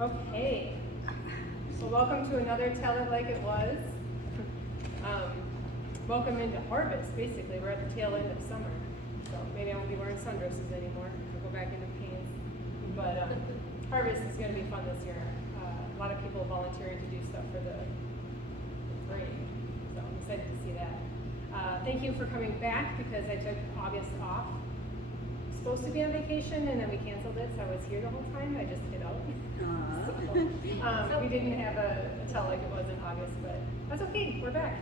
Okay, so welcome to another Tell It Like It Was. Welcome into harvest, basically. We're at the tail end of summer. So maybe I won't be wearing sundresses anymore. I'll go back into pants. But harvest is going to be fun this year. A lot of people volunteering to do stuff for the parade. So I'm excited to see that. Thank you for coming back because I took August off. Supposed to be on vacation and then we canceled it, so I was here the whole time. I just hid out. So, we didn't have a tell like it was in August, but that's okay. We're back.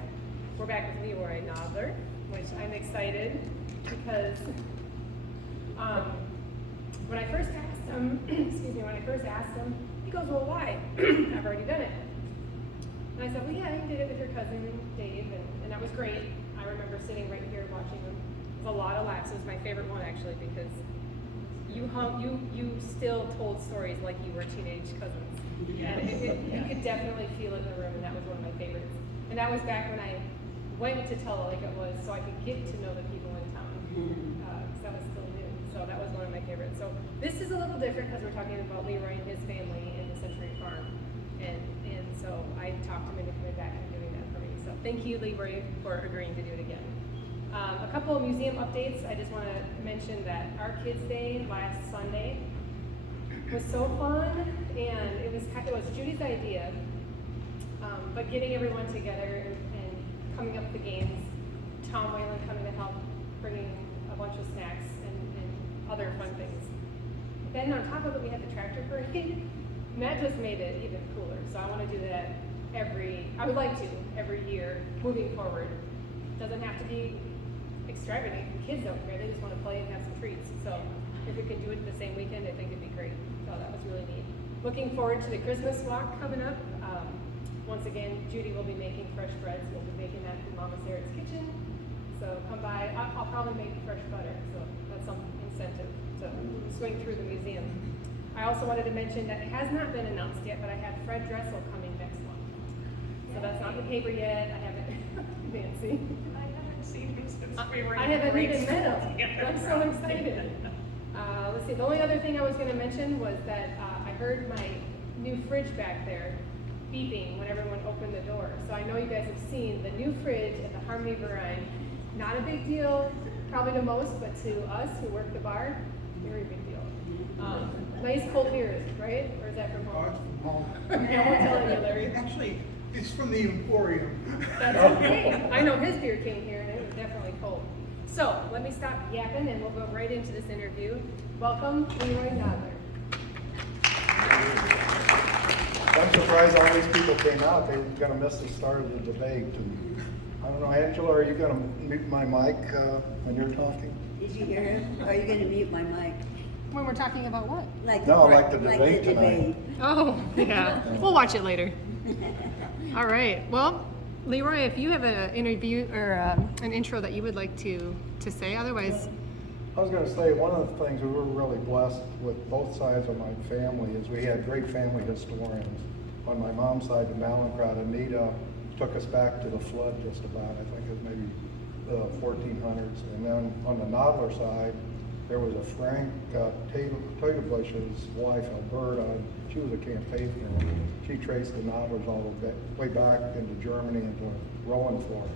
We're back with Leroy Nadler, which I'm excited because when I first asked him, he goes, "Well, why? I've already done it." And I said, "Well, yeah, you did it with your cousin Dave, and that was great. I remember sitting right here watching him. It was a lot of laughs. It was my favorite one actually because you still told stories like you were teenage cousins, and you could definitely feel it in the room, and that was one of my favorites. And that was back when I went to tell it like it was, so I could get to know the people in town, because I was still new. So that was one of my favorites. So this is a little different because we're talking about Leroy and his family in the Century Farm, and so I talked him into coming back and doing that for me. So thank you, Leroy, for agreeing to do it again. A couple of museum updates. I just want to mention that our Kids Day last Sunday was so fun, and it was Judy's idea, but getting everyone together and coming up with the games, Tom Whalen coming to help, bringing a bunch of snacks and other fun things. Then on top of it, we had the tractor parade, and that just made it even cooler. So I want to do that I would like to, every year, moving forward. It doesn't have to be extravagant. The kids don't care, they just want to play and have some treats. So if we could do it the same weekend, I think it'd be great. So that was really neat. Looking forward to the Christmas walk coming up. Once again, Judy will be making fresh breads. We'll be making that in Mama Sarah's kitchen. So come by. I'll probably make fresh butter, so that's some incentive to swing through the museum. I also wanted to mention that it has not been announced yet, but I have Fred Dressel coming next month. So that's not in the paper yet. I haven't, Nancy. I haven't seen him since we were in I haven't grade even school met him. together. I'm so excited. Let's see, the only other thing I was going to mention was that I heard my new fridge back there beeping when everyone opened the door. So I know you guys have seen the new fridge at the Harmony Variety. Not a big deal, probably to most, but to us who work the bar, very big deal. Nice cold beer, right? Or is that from home? It's from home. Yeah, we're telling you, Larry. Actually, it's from the Emporium. That's okay. I know his beer came here and it was definitely cold. So let me stop yapping and we'll go right into this interview. Welcome, Leroy Nadler. I'm surprised all these people came out. They were going to miss the start of the debate. And I don't know, Angela, are you going to mute my mic when you're talking? Did you hear him? Are you going to mute my mic? When we're talking about what? Like The debate tonight. Oh, yeah. We'll watch it later. All right. Well, Leroy, if you have an interview or an intro that you would like to say, otherwise. I was going to say, one of the things we were really blessed with both sides of my family is we had great family historians. On my mom's side, the Mallinckrodt, Anita took us back to the flood just about. I think it was maybe the 1400s. And then on the Nadler side, there was a Frank Teutobusch's wife, Alberta. She was a campaigner. She traced the Nadlers all the way back into Germany, into Rowenforth,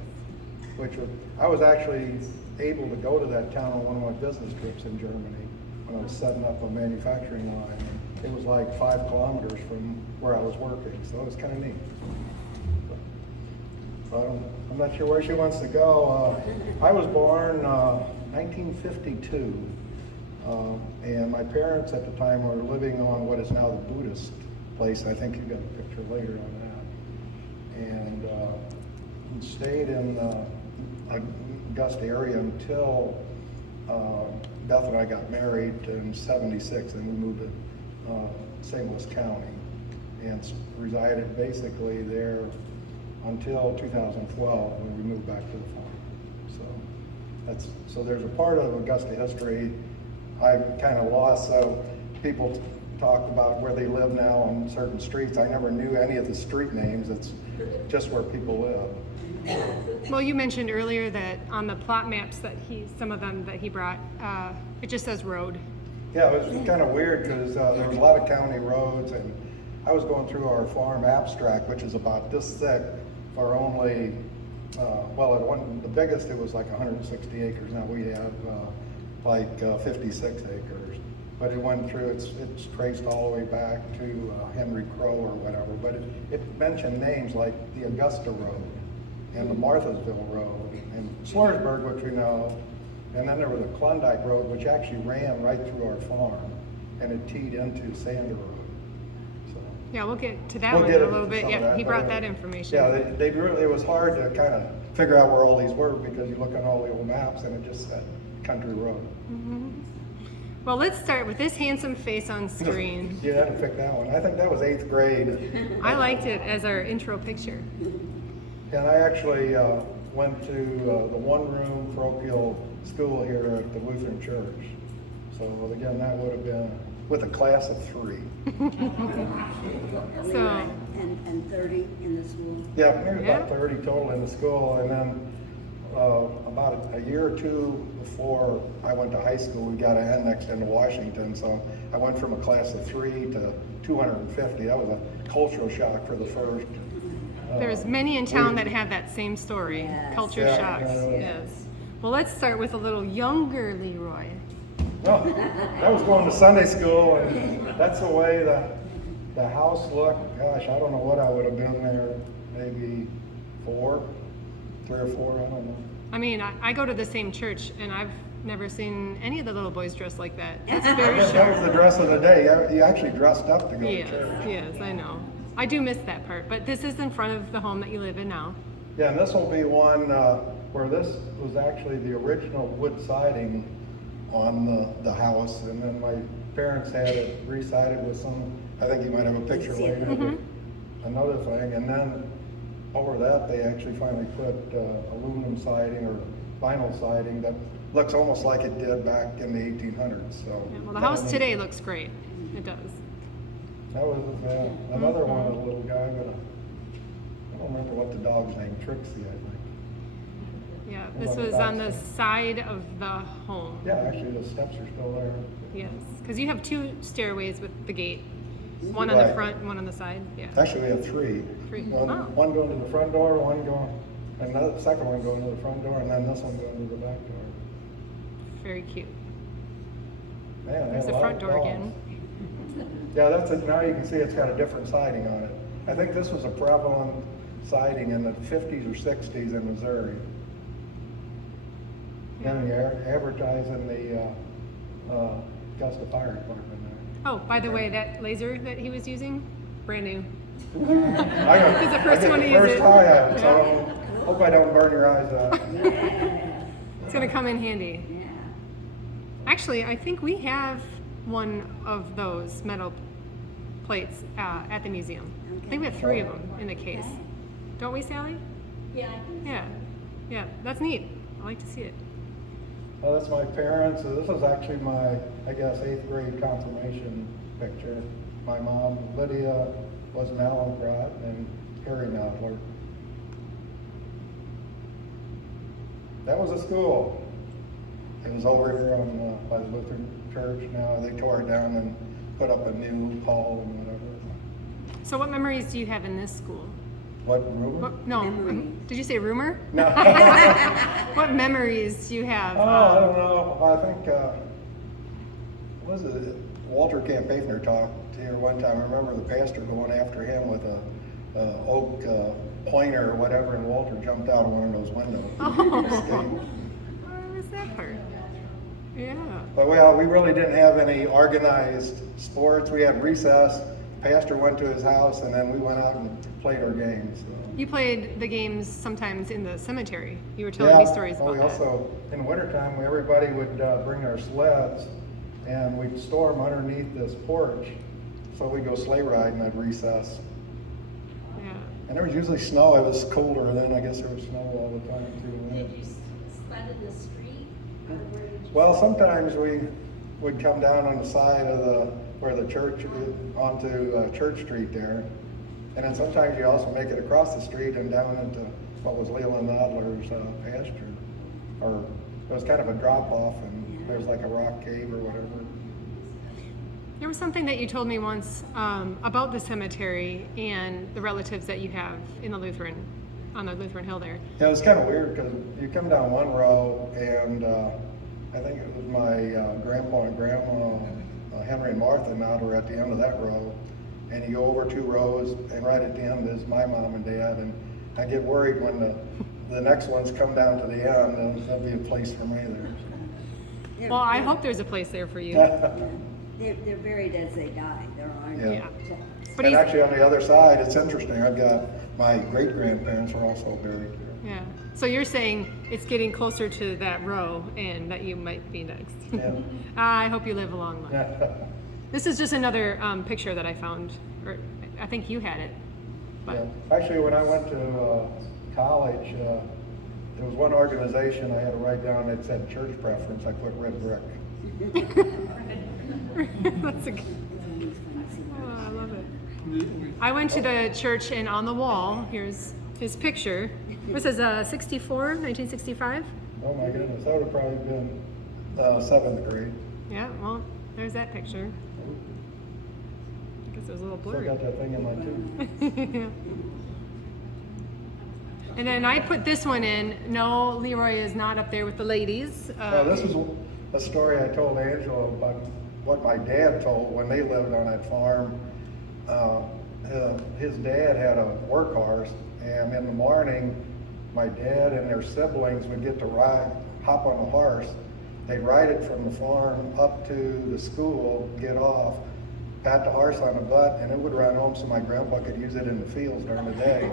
which was, I was actually able to go to that town on one of my business trips in Germany when I was setting up a manufacturing line. It was like 5 kilometers from where I was working, so it was kind of neat. I'm not sure where she wants to go. I was born 1952, and my parents at the time were living on what is now the Buddhist place. I think you got a picture later on that. And stayed in Augusta area until Beth and I got married in '76, and we moved to St. Louis County and resided basically there until 2012 when we moved back to the farm. So there's a part of Augusta history I've kind of lost. So people talk about where they live now on certain streets. I never knew any of the street names. It's just where people live. Well, you mentioned earlier that on the plot maps that some of them that he brought, it just says road. Yeah, it was kind of weird because there was a lot of county roads, and I was going through our farm abstract, which is about this thick, for only, well, the biggest, it was like 160 acres. Now we have like 56 acres. But it went through, it's traced all the way back to Henry Crow or whatever. But it mentioned names like the Augusta Road and the Marthasville Road and Slurrsburg, which we know. And then there was a Klondike Road, which actually ran right through our farm, and it teed into Sander Road. So, Yeah, we'll get to that we'll one get in a into little bit. some of Yeah, he brought but, that information. Yeah, they really, it was hard to kind of figure out where all these were because you look on all the old maps and it just said country road. Well, let's start with this handsome face on screen. You had to pick that one. I think that was 8th grade. I liked it as our intro picture. And I actually went to the one-room parochial school here at the Lutheran Church. So again, that would have been with a class of 3. So, And 30 in the school. Yeah, maybe Yeah. about 30 total in the school. And then about a year or two before I went to high school, we got annexed into Washington. So I went from a class of 3 to 250. That was a cultural shock for the first. there's many in town that have that same story. Yes. Culture Yeah, shocks. yeah. Yes. Well, let's start with a little younger Leroy. No, I was going to Sunday school, and that's the way the house looked. Gosh, I don't know what I would have been there. Maybe 3 or 4. I don't know. I mean, I go to the same church, and I've never seen any of the little boys dressed like that. It's very That was sharp. the dress of the day. You actually dressed up to go to Yes, church. yes, I know. I do miss that part, but this is in front of the home that you live in now. Yeah, and this will be one where this was actually the original wood siding on the house, and then my parents had it re-sided with some, I think you might have a picture see it. later, another thing, and then over that they actually finally put aluminum siding or vinyl siding that looks almost like it did back in the 1800s. So Yeah, well, the house today looks great. It does. that was another one of the little guy, but I don't remember what the dog's name, Trixie, I think. Yeah, this was on the side of the home. Yeah, actually the steps are still there. Yes, because you have 2 stairways with the gate. One on the Right. front and one on the side. Yeah. Actually, we have 3. 3. One, Oh. one going to the front door, one going, another second one going to the front door, and then this one going to the back door. Very cute. Man, they There's had the a lot front of door dogs. again. Yeah, that's it. Now you can see it's got a different siding on it. I think this was a prevalent siding in the 50s or 60s in Missouri. Then you're advertising the Augusta Fire Department there. Oh, by the way, that laser that he was using, brand new. I got, He's the first I get one the to use first it. try at it, Yeah. so hope I don't burn your eyes out. It's gonna come in handy. Yeah. Actually, I think we have one of those metal plates at the museum. I think we have 3 of them in the case. Okay. Don't we, Sally? Yeah, I think Yeah. Yeah, that's neat. I like to see it. Well, that's my parents. So this is actually my, I guess, 8th grade confirmation picture. My mom, Lydia, was an Allengrad, and Harry Nadler. That was a school. It was over here on by the Lutheran Church. Now they tore it down and put up a new hall and whatever. So, what memories do you have in this school? What room? What, no, Memories. did you say rumor? No. What memories do you have? Oh, I don't know. I think, what was it? Walter Campafner talked here one time. I remember the pastor going after him with a oak pointer or whatever, and Walter jumped out of one of those windows. Oh. What was that part? Yeah. But well, we really didn't have any organized sports. We had recess. Pastor went to his house, and then we went out and played our games. So. You played the games sometimes in the cemetery. You were telling me stories well, about we that. also, in the wintertime, everybody would bring our sleds, and we'd store them underneath this porch. So we'd go sleigh riding at recess. Yeah. And there was usually snow. It was colder then. I guess there was snow all the time too. Did you sled in the street? Or where did you Well, sometimes we would come down on the side of where the church is, onto Church Street there. And then sometimes you also make it across the street and down into what was Leland Nadler's pasture. Or it was kind of a drop off, and there's like a rock cave or whatever. There was something that you told me once about the cemetery and the relatives that you have in the Lutheran, on the Lutheran Hill there. Yeah, it was kind of weird because you come down one row and I think it was my grandpa and grandma, Henry and Martha Nadler at the end of that row. And you go over 2 rows and right at the end is my mom and dad. And I get worried when the next ones come down to the end and there'll be a place for me there. Well, I hope there's a place there for you. They're buried as they die. There aren't. Yeah. But And he's, actually on the other side, it's interesting. I've got my great-grandparents are also buried there. yeah. So you're saying it's getting closer to that row and that you might be next. Yeah. I hope you live a long life. This is just another picture that I found, or I think you had it. But Yeah. Actually, when I went to college, there was one organization I had to write down that said church preference. I put red brick. that's a good. Oh, I love it. I went to the church and on the wall, here's his picture. This is 1965. Oh my goodness, that would have probably been 7th grade. Yeah, well, there's that picture. I guess it was a little Still blurry. got that thing in my tooth. And then I put this one in. No, Leroy is not up there with the ladies. Now, this is a story I told Angela about what my dad told when they lived on that farm. His dad had a work horse, and in the morning, my dad and their siblings would get to hop on the horse. They'd ride it from the farm up to the school, get off, pat the horse on the butt, and it would run home so my grandpa could use it in the fields during the day.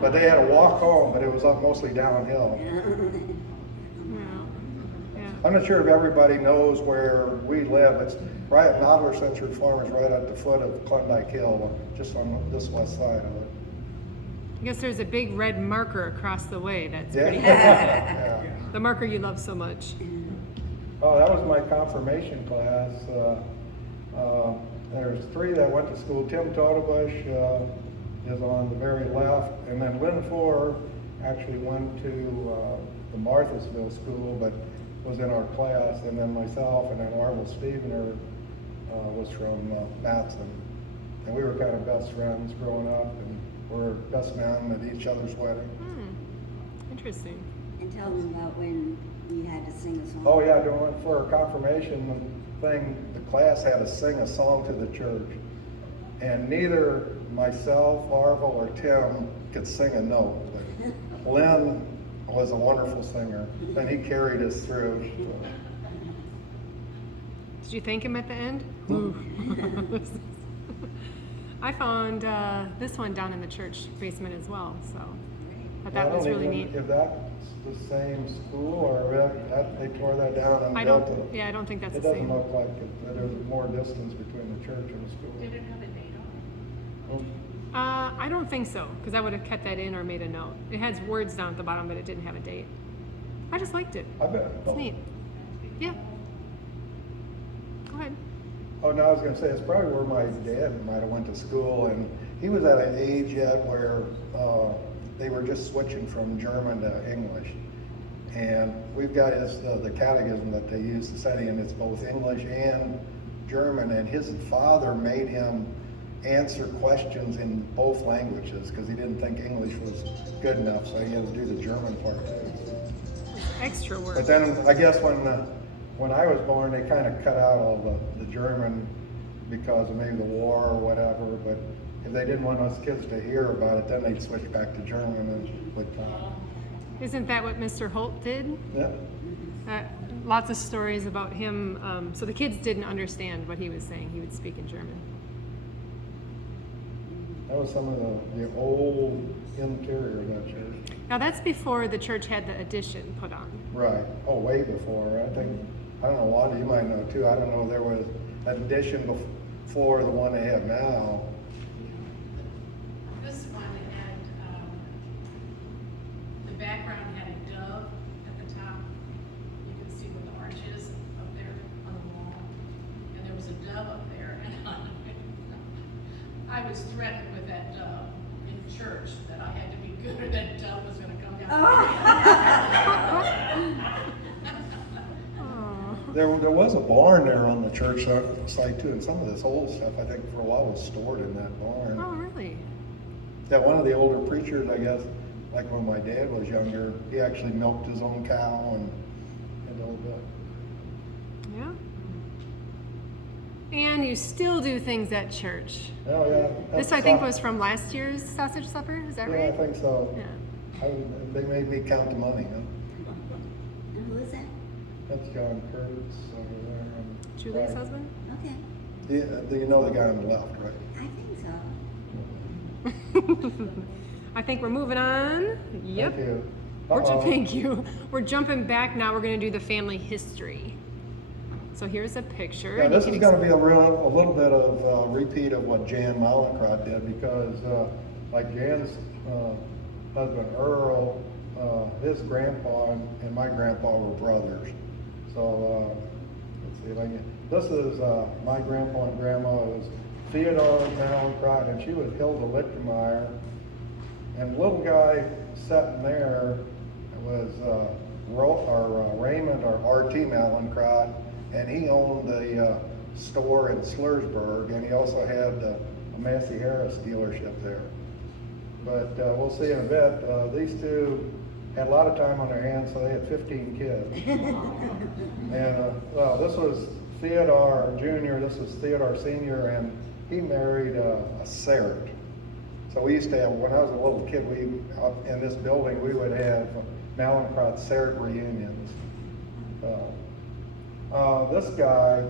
But they had to walk home, but it was up mostly downhill. Yeah. I'm not sure if everybody knows where we live. It's right at Nadler Century Farm is right at the foot of Klondike Hill, just on this west side of it. I guess there's a big red marker across the way. That's Yeah. pretty. Yeah. The marker you love so much. Oh, that was my confirmation class. There's 3 that went to school. Tim Totebush is on the very left, and then Lynn Four actually went to the Marthasville School, but was in our class, and then myself, and then Arnold Stevener was from Matson. And we were kind of best friends growing up, and we were best men at each other's wedding. Interesting. And tell them about when you had to sing a song. Oh yeah, for our confirmation thing, the class had to sing a song to the church. And neither myself, Arvel, or Tim could sing a note. But Lynn was a wonderful singer, and he carried us through. So. Did you thank him at the end? I found this one down in the church basement as well, so but that I was don't really even- neat. If that's the same school, or if they tore that down and I built don't. it. Yeah, I don't think that's It the doesn't same. look like it. There's more distance between the church and the school. Did it have a date on I don't think so, because I would have kept that in or made a note. It has words down at the bottom, but it didn't have a date. I just liked it. I bet. It's neat. Yeah. Go ahead. Oh, no, I was gonna say, it's probably where my dad might have went to school, and he was at an age yet where they were just switching from German to English. And we've got the catechism that they use to study, and it's both English and German, and his father made him answer questions in both languages, because he didn't think English was good enough, so he had to do the German part too. Extra work. But then, I guess when I was born, they kind of cut out all the German because of maybe the war or whatever, but if they didn't want us kids to hear about it, then they'd switch back to German and would talk. Isn't that what Mr. Holt did? Yeah. Lots of stories about him. So the kids didn't understand what he was saying. He would speak in German. That was some of the old interior of that church. Now that's before the church had the addition put on. Right. Oh, way before. I don't know, Wanda, you might know too. I don't know, there was an addition before the one they have now. This one had, the background had a dove at the top. You can see what the arch is up there on the wall. And there was a dove up there, and I was threatened with that dove in church, that I had to be good or that dove was gonna come down. Oh. There was a barn there on the church site too, and some of this old stuff, I think for a while was stored in that barn. Oh, really? Yeah, one of the older preachers, I guess, like when my dad was younger, he actually milked his own cow and all that. Yeah. And you still do things at church. Oh, yeah. This, I think, was from last year's sausage supper. Is that Yeah, I right? think so. Yeah. They made me count the money, huh? And who is that? That's John Kurtz over there. Julia's Right. husband? Okay, Yeah, you know the guy on the left, right? I think so. I think we're moving on. Yep. Thank you. Thank you. We're jumping back now. We're going to do the family history. So here's a picture. Yeah, and this you is can going to be a little bit of repeat of what Jan Mallinckrodt did because, like Jan's husband Earl, his grandpa and my grandpa were brothers. So let's see if I can. This is my grandpa and grandma. It was Theodore Mallinckrodt, and she was Hilda Lichtenmeyer. And the little guy sitting there was Raymond or R.T. Mallinckrodt, and he owned a store in Slurrsburg, and he also had a Massey Harris dealership there. But we'll see in a bit. These two had a lot of time on their hands, so they had 15 kids. And well, this was Theodore Jr., this was Theodore Sr., and he married a Sarah. So we used to have, when I was a little kid, up in this building, we would have Mallinckrodt Sarah reunions. This guy,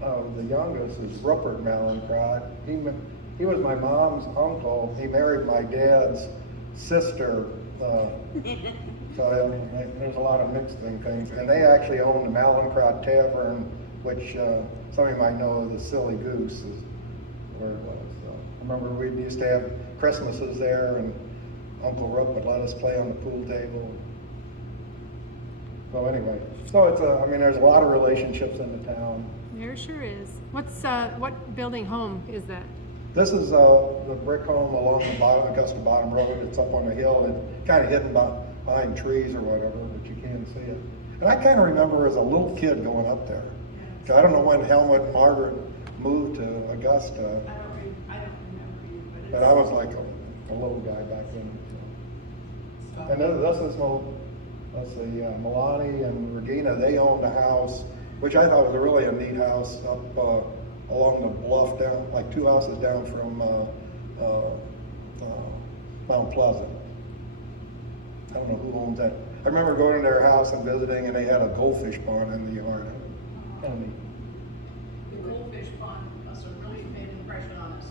the youngest, is Rupert Mallinckrodt. He was my mom's uncle. He married my dad's sister. So I mean, there's a lot of mixing things. And they actually owned the Mallinckrodt Tavern, which some of you might know the Silly Goose is where it was. So I remember we used to have Christmases there, and Uncle Rupp would let us play on the pool table. So anyway, so it's I mean, there's a lot of relationships in the town. There sure is. What building home is that? This is the brick home along the Augusta Bottom Road. It's up on the hill and kind of hidden behind trees or whatever, but you can see it. And I kind of remember as a little kid going up there. I don't know when Helmut and Margaret moved to Augusta, I don't remember you, but but I was like a little guy back then. So. And this is let's see, Milani and Regina, they owned a house, which I thought was really a neat house up along the bluff down, like 2 houses down from Mount Pleasant. I don't know who owns that. I remember going to their house and visiting, and they had a goldfish pond in the yard. Kind of neat. the goldfish pond must have really made an impression on us.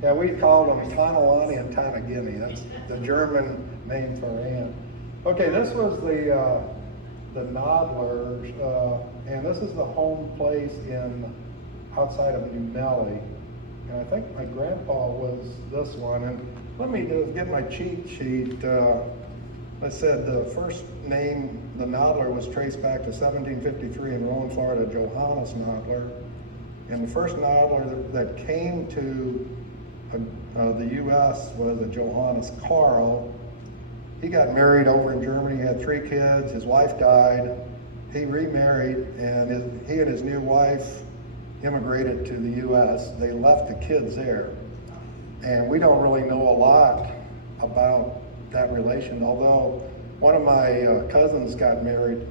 Yeah, we called them Tonalani and Tanagini. That's the German name for ant. Okay, this was the Nadlers, and this is the home place outside of New Nelly. And I think my grandpa was this one. And let me get my cheat sheet. I said the first name, the Nadler, was traced back to 1753 in Rowan, Florida, Johannes Nadler. And the first Nadler that came to the U.S. was a Johannes Karl. He got married over in Germany, he had 3 kids, his wife died, he remarried, and he and his new wife immigrated to the U.S. They left the kids there. And we don't really know a lot about that relation, although one of my cousins got married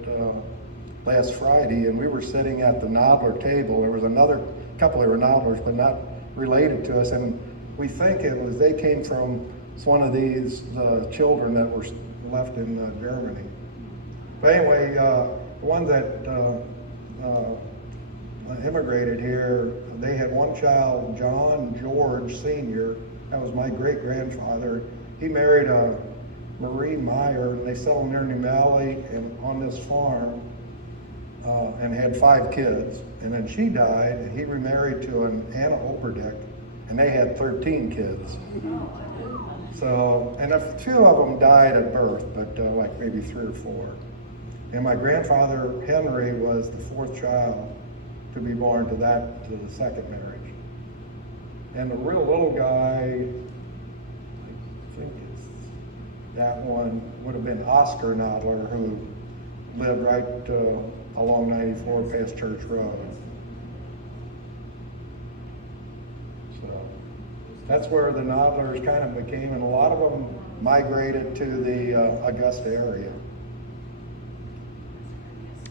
last Friday, and we were sitting at the Nadler table. There was another couple that were Nadlers, but not related to us, and we think they came from one of these children that were left in Germany. But anyway, the one that immigrated here, they had one child, John George Sr. That was my great-grandfather. He married Marie Meyer, and they settled near New Valley and on this farm, and had 5 kids. And then she died, and he remarried to an Anna Oberdick, and they had 13 kids. So, and a few of them died at birth, but like maybe 3 or 4. And my grandfather, Henry, was the 4th child to be born to the second marriage. And the real little guy, I think that one would have been Oscar Nadler, who lived right along 94 past Church Road. So that's where the Nadlers kind of became, and a lot of them migrated to the Augusta area.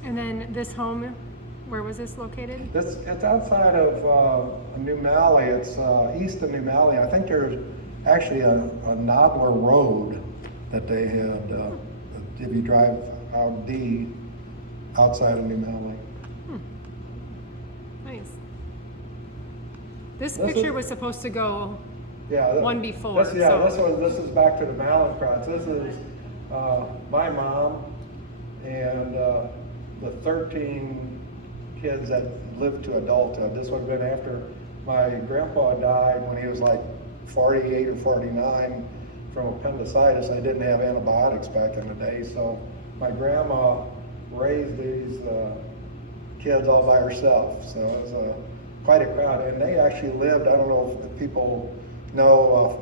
And then this home, where was this located? It's outside of New Mally. It's east of New Mally. I think there's actually a Nadler Road that they had, if you drive out D, outside of New Mally. Nice. This This picture is- was supposed to go Yeah. one before, This so- this is back to the Mallinckrodts. This is my mom and the 13 kids that lived to adulthood. This would have been after my grandpa died when he was like 48 or 49 from appendicitis. They didn't have antibiotics back in the day, so my grandma raised these kids all by herself. So it was quite a crowd, and they actually lived. I don't know if people know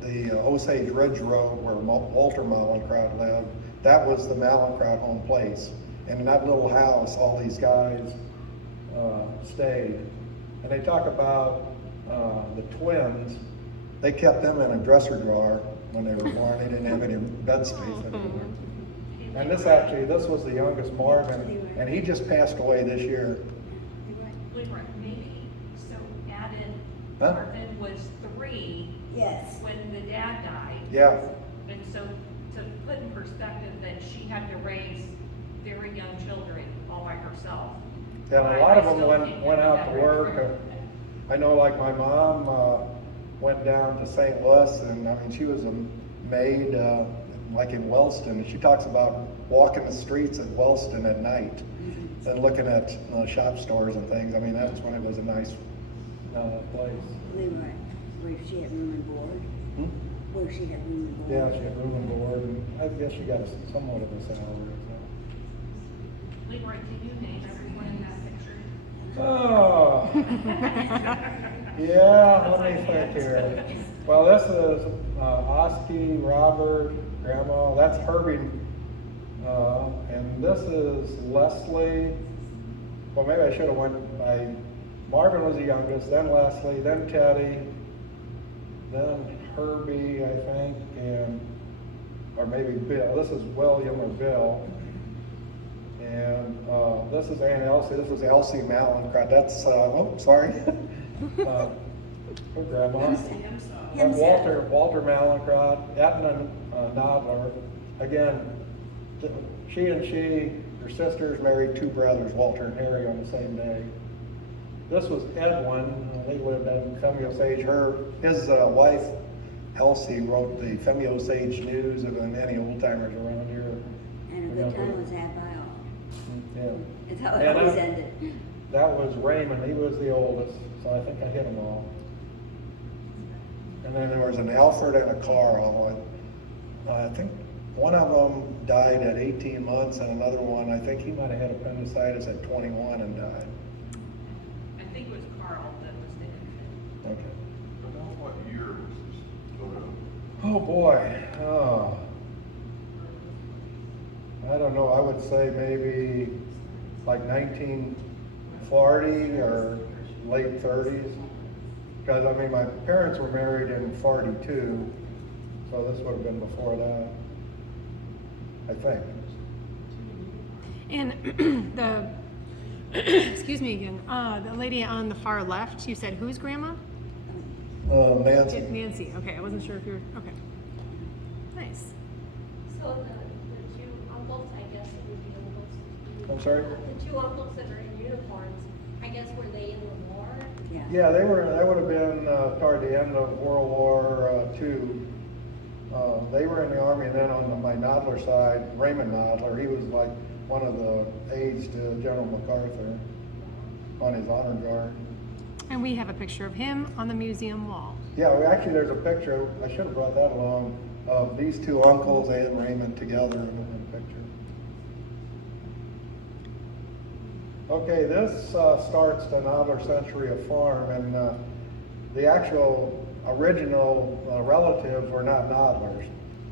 the Osage Ridge Road where Walter Mallinckrodt lived. That was the Mallinckrodt home place, and in that little house, all these guys stayed. And they talk about the twins. They kept them in a dresser drawer when they were born. They didn't have any bed space anymore. And this was the youngest, Marvin, and he just passed away this year. Leroy, maybe, so added, Huh? Marvin was 3 Yes. when the dad died. Yeah, And so to put in perspective that she had to raise very young children all by herself. and a lot of them went out to work. I know, like my mom went down to St. Louis, and I mean, she was a maid, like in Wellston. And she talks about walking the streets at Wellston at night and looking at shop stores and things. I mean, that's when it was a nice place. Leroy, where she had room and board, Hmm? where she had room and board. Yeah, she had room and board, and I guess she got somewhat of a salary. Leroy, can you name everyone in that picture? So. Oh. Yeah, let me think here. Well, this is Oski, Robert, Grandma. That's Herbie, and this is Leslie. Well, maybe I should have went by. Marvin was the youngest, then Leslie, then Teddy, then Herbie, I think, and or maybe Bill. This is William or Bill. And this is Aunt Elsie. This is Elsie Mallinckrodt. That's oh, sorry. Her grandma. And Walter Mallinckrodt, Edna Nadler. Again, her sisters married 2 brothers, Walter and Harry, on the same day. This was Edwin. He lived in Femio Osage. His wife, Elsie, wrote the Femio Osage News, if any old timers around here. And a good time was had by all. Yeah. It's how it And always ended. That was Raymond. He was the oldest, so I think I hit them all. And then there was an Alfred and a Carl. I think one of them died at 18 months, and another one, I think he might have had appendicitis at 21 and died. I think it was Carl that was the infant. Okay. About what year was this photo? Oh boy. Oh. I don't know. I would say maybe like 1940 or late 30s. Because I mean, my parents were married in 42, so this would have been before that, I think. And excuse me again, the lady on the far left, you said whose grandma? Nancy. Nancy, okay, I wasn't sure if you're, okay. Nice. So the 2 uncles, I guess it would be uncles. I'm sorry? The 2 uncles that are in uniforms, I guess were they in the war? Yeah. Yeah, they were. That would have been toward the end of World War II. They were in the Army, and then on my Nadler side, Raymond Nadler, he was like one of the aides to General MacArthur on his honor guard. And we have a picture of him on the museum wall. Yeah, actually, there's a picture. I should have brought that along of these 2 uncles and Raymond together in the picture. Okay, this starts the Nadler century of farm, and the actual original relatives were not Nadlers.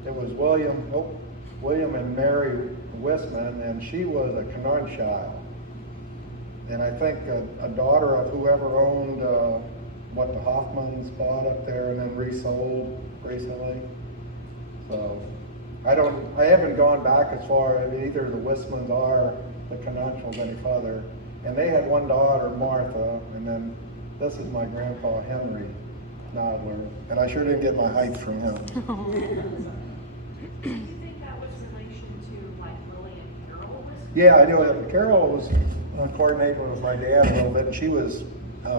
It was William and Mary Wissman, and she was a Canard child. And I think a daughter of whoever owned what the Hoffmans bought up there and then resold recently. So I haven't gone back as far as either the Wissmans or the Canachals any further. And they had one daughter, Martha, and then this is my grandpa, Henry Nadler. And I sure didn't get my height from him. Do you think that was relation to like Willie and Carol? Yeah, I do. Carol was coordinating with my dad a little bit, and she was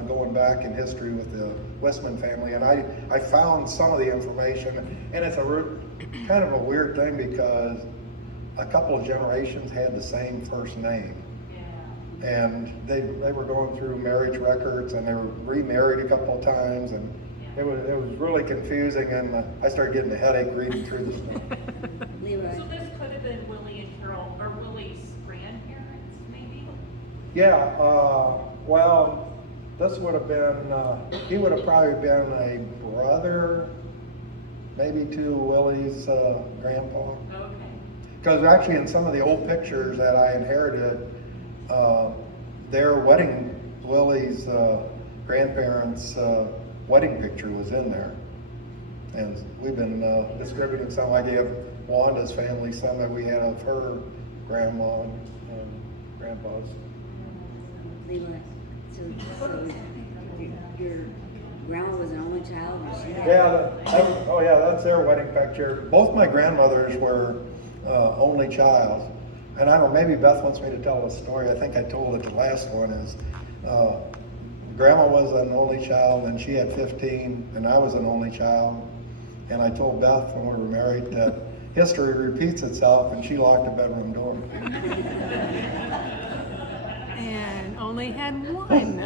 going back in history with the Westman family, and I found some of the information, and it's kind of a weird thing because a couple of generations had the same first name. Yeah. And they were going through marriage records, and they were remarried a couple of times, and it was really confusing, and I started getting a headache reading through this stuff. Leroy. So this could have been Willie and Carol, or Willie's grandparents, maybe? Yeah, well, this would have been, he would have probably been a brother, maybe to Willie's grandpa. Okay. Because actually in some of the old pictures that I inherited, their wedding, Willie's grandparents' wedding picture was in there. And we've been distributing some. I gave Wanda's family some that we had of her grandma and grandpa's. Leroy, so your grandma was an only child, and she had... Yeah, that's their wedding picture. Both my grandmothers were only child. And I don't know, maybe Beth wants me to tell a story. I think I told it the last one is, Grandma was an only child and she had 15 and I was an only child. And I told Beth when we were married that history repeats itself and she locked the bedroom door. And only had one.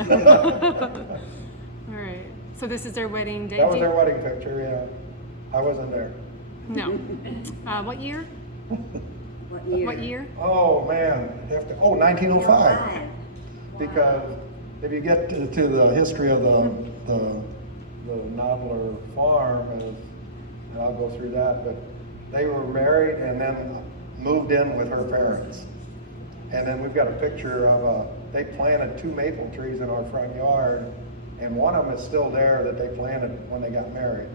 All right. So this is their wedding day. That was their wedding picture, yeah. I wasn't there. No. What year? What year? What year? Oh, man. 1905. Because if you get to the history of the Nadler farm, and I'll go through that, but they were married and then moved in with her parents. And then we've got a picture of they planted 2 maple trees in our front yard, and one of them is still there that they planted when they got married.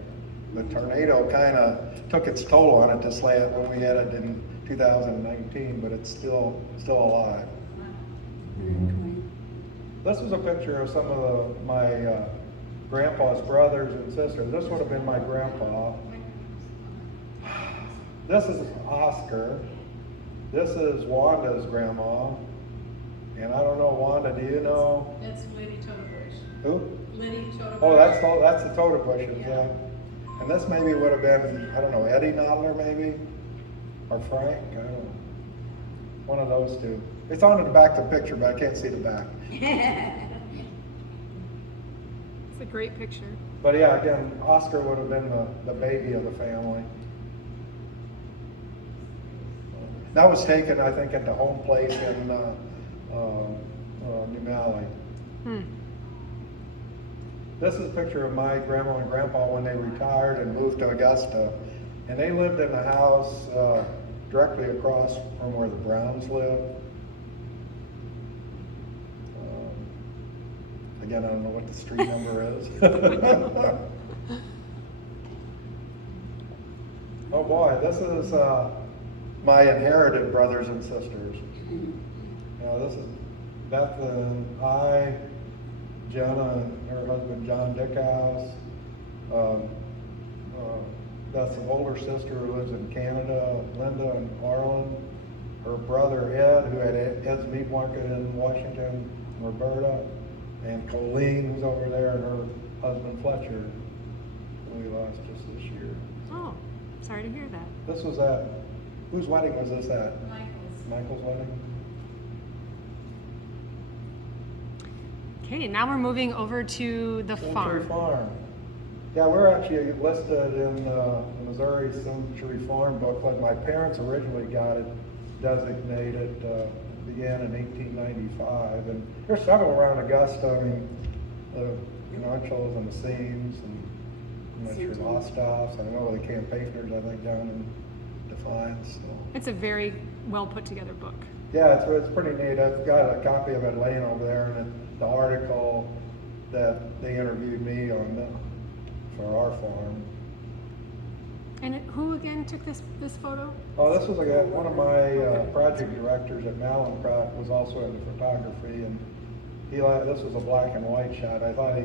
The tornado kind of took its toll on it this last when we had it in 2019, but it's still alive. 120. This was a picture of some of my grandpa's brothers and sisters. This would have been my grandpa. This is Oscar. This is Wanda's grandma. And I don't know, Wanda, do you know? That's Liddy Totebush. Who? Liddy Totebush. Oh, that's the Totebush's, yeah. And this maybe would have been, I don't know, Eddie Nadler maybe? Or Frank? I don't know. One of those two. It's on the back of the picture, but I can't see the back. It's a great picture. But yeah, again, Oscar would have been the baby of the family. That was taken, I think, at the home place in New Valley. This is a picture of my grandma and grandpa when they retired and moved to Augusta. And they lived in a house directly across from where the Browns lived. Again, I don't know what the street number is. Oh boy, this is my inherited brothers and sisters. This is Beth and I, Jenna and her husband John Dickhouse. Beth's older sister who lives in Canada, Linda in Harlan. Her brother Ed, who had Ed's Meat Market in Washington, Roberta. And Colleen, who's over there, and her husband Fletcher, who we lost just this year. Oh, sorry to hear that. This was at, whose wedding was this at? Michael's. Michael's wedding? Okay, now we're moving over to the Century farm. Farm. Yeah, we're actually listed in the Missouri Century Farm booklet. My parents originally got it designated, began in 1895, and there's several around Augusta. I mean, the Canachals and the Seams, and I'm not sure Lostoffs. I know the Campaigners, I think, down in Defiance. So. It's a very well put together book. Yeah, it's pretty neat. I've got a copy of it laying over there, and the article that they interviewed me on for our farm. And who again took this photo? Oh, this was one of my project directors at Mallinckrodt was also into photography, and this was a black and white shot. I thought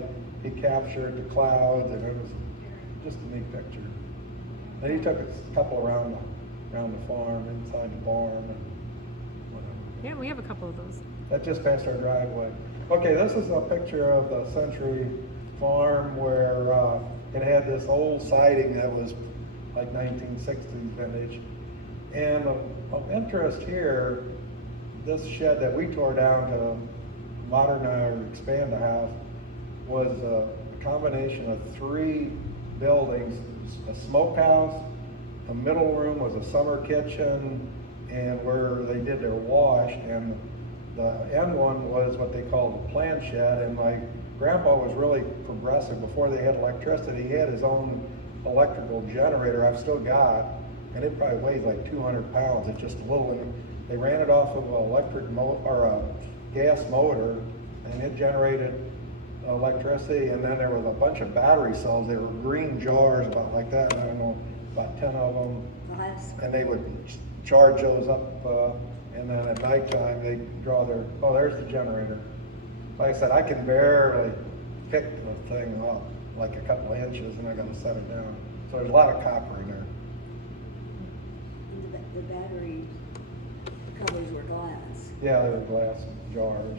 he captured the clouds, and it was just a neat picture. And he took a couple around the farm, inside the barn, and whatever. Yeah, we have a couple of those. That just passed our driveway. Okay, this is a picture of the Century Farm where it had this old siding that was like 1960s vintage. And of interest here, this shed that we tore down to modernize or expand the house was a combination of 3 buildings, a smokehouse, a middle room was a summer kitchen, and where they did their wash, and the end one was what they called a plant shed. And my grandpa was really progressive. Before they had electricity, he had his own electrical generator I've still got, and it probably weighs like 200 pounds. It's just a little, and they ran it off of an electric or a gas motor, and it generated electricity. And then there was a bunch of battery cells. They were green jars about like that, I don't know, about 10 of them. And they would charge those up, and then at nighttime they draw there's the generator. Like I said, I can barely pick the thing up like a couple of inches, and I gotta set it down. So there's a lot of copper in there. And the battery covers were glass. Yeah, they were glass jars.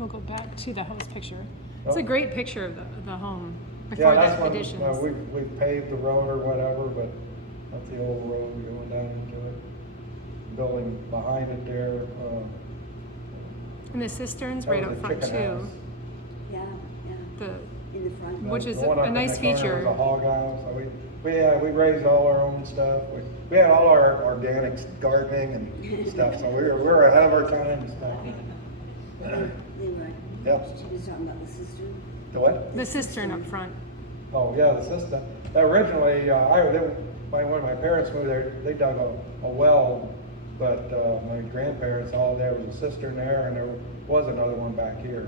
We'll go back to the house picture. It's Oh. a great picture of the home Yeah, before that's the when additions. we've paved the road or whatever, but that's the old road going down into it. Building behind it there. And the cisterns That right was up a front chicken too. house. Yeah, yeah. The In the front. Which is The one a up in nice the corner feature. was a hog house. So we raised all our own stuff. We had all our organic gardening and stuff, so we were ahead of our time and stuff. They were. Yep. She was talking about the cistern. The what? the cistern up front. Oh, yeah, the system. Originally, when my parents moved there, they dug a well, but my grandparents, there was a cistern there, and there was another one back here.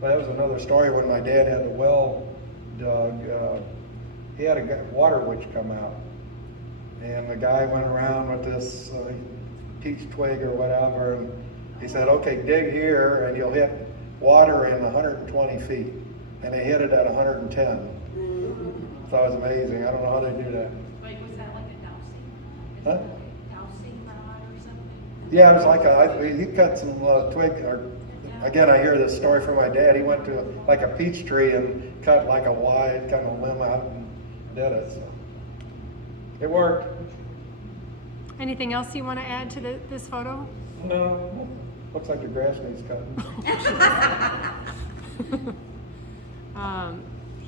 But that was another story when my dad had the well dug. He had a water witch come out, and the guy went around with this peach twig or whatever, and he said, okay, dig here, and you'll hit water in 120 feet. And they hit it at 110. So it was amazing. I don't know how they do that. Wait, was that like a dowsing? Huh? Dowsing rod or something? Yeah, it was like he cut some twig, or again, I hear this story from my dad. He went to like a peach tree and cut like a wide kind of limb out and did it. So it worked. Anything else you want to add to this photo? No, looks like the grass needs cutting.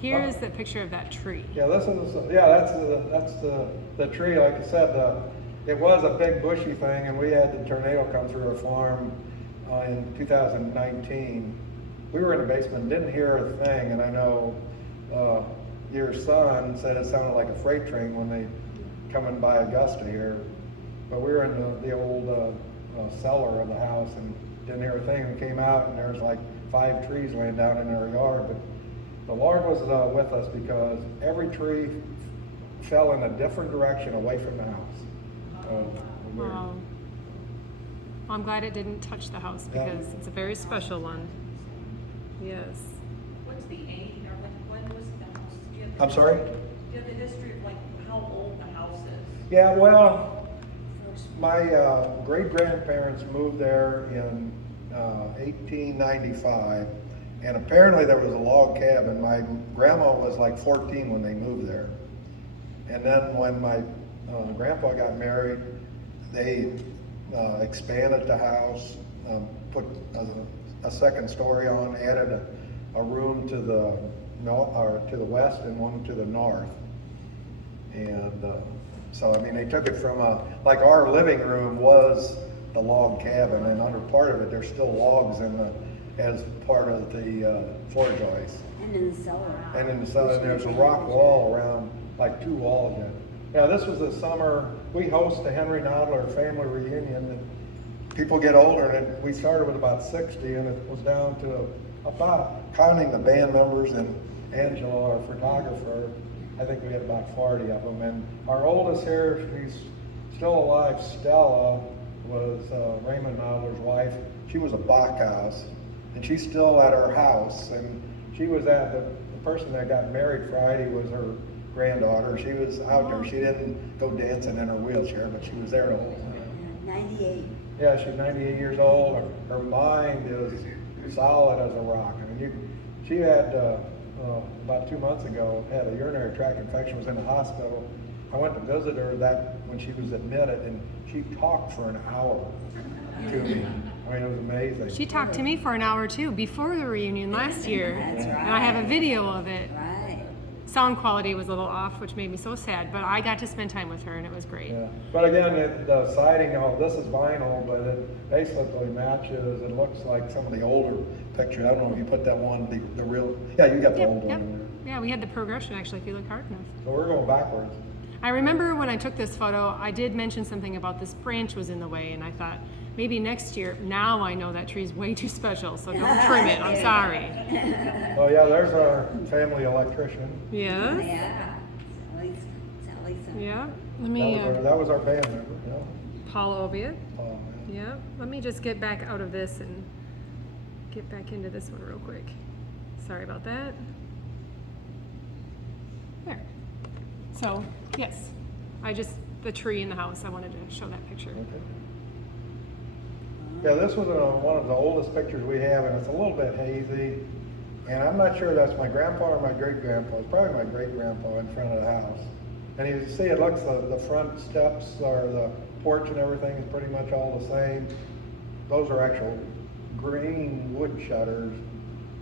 Here's the picture of that tree. Yeah, that's the tree. Like I said, it was a big bushy thing, and we had the tornado come through our farm in 2019. We were in the basement, didn't hear a thing, and I know your son said it sounded like a freight train when they coming by Augusta here. But we were in the old cellar of the house and didn't hear a thing. We came out, and there was like 5 trees laying down in our yard. But the Lord was with us because every tree fell in a different direction away from the house. Wow. I'm glad it didn't touch the house because it's a very special one. Yes. What's the age, or like, when was the house? Do you have the I'm sorry? Do you have the history of like how old the house is? Yeah, well, my great-grandparents moved there in 1895, and apparently there was a log cabin. My grandma was like 14 when they moved there. And then when my grandpa got married, they expanded the house, put a second story on, added a room to the west and one to the north. And so, I mean, they took it from like our living room was the log cabin, and under part of it, there's still logs as part of the floor joist. And in the cellar. And in the cellar, there's a rock wall around, like 2 walls in it. Yeah, this was the summer, we host the Henry Nadler family reunion, and people get older, and we started with about 60, and it was down to about, counting the band members and Angela, our photographer, I think we had about 40 of them, and our oldest here, she's still alive, Stella, was Raymond Nadler's wife. She was a Bachhaus, and she's still at her house, and she was at, the person that got married Friday was her granddaughter. She was out there. She didn't go dancing in her wheelchair, but she was there the whole time. 98. Yeah, she's 98 years old. Her mind is solid as a rock. I mean, she had, about 2 months ago, had a urinary tract infection, was in the hospital. I went to visit her when she was admitted, and she talked for an hour to me. I mean, it was amazing. She talked to me for an hour too before the reunion last year. That's right. And I have a video of it. Right. Sound quality was a little off, which made me so sad, but I got to spend time with her and it was great. Yeah, but again, the siding, this is vinyl, but it basically matches. It looks like some of the older pictures. I don't know if you put that one, the real. Yeah, you got the old one in there. Yeah, we had the progression actually, if you look hard enough. So we're going backwards. I remember when I took this photo, I did mention something about this branch was in the way, and I thought maybe next year. Now I know that tree's way too special, so don't trim it. I'm sorry. Oh yeah, there's our family electrician. Yes. Yeah. Sally's son. Yeah. Let me. That was our band member. Yeah. Paul Oviatt. Oh, man. Yeah. Let me just get back out of this and get back into this one real quick. Sorry about that. There. So yes, the tree in the house. I wanted to show that picture. Okay. Yeah, this was one of the oldest pictures we have, and it's a little bit hazy. And I'm not sure that's my grandpa or my great-grandpa. It's probably my great-grandpa in front of the house. And you see, it looks, the front steps or the porch and everything is pretty much all the same. Those are actual green wood shutters,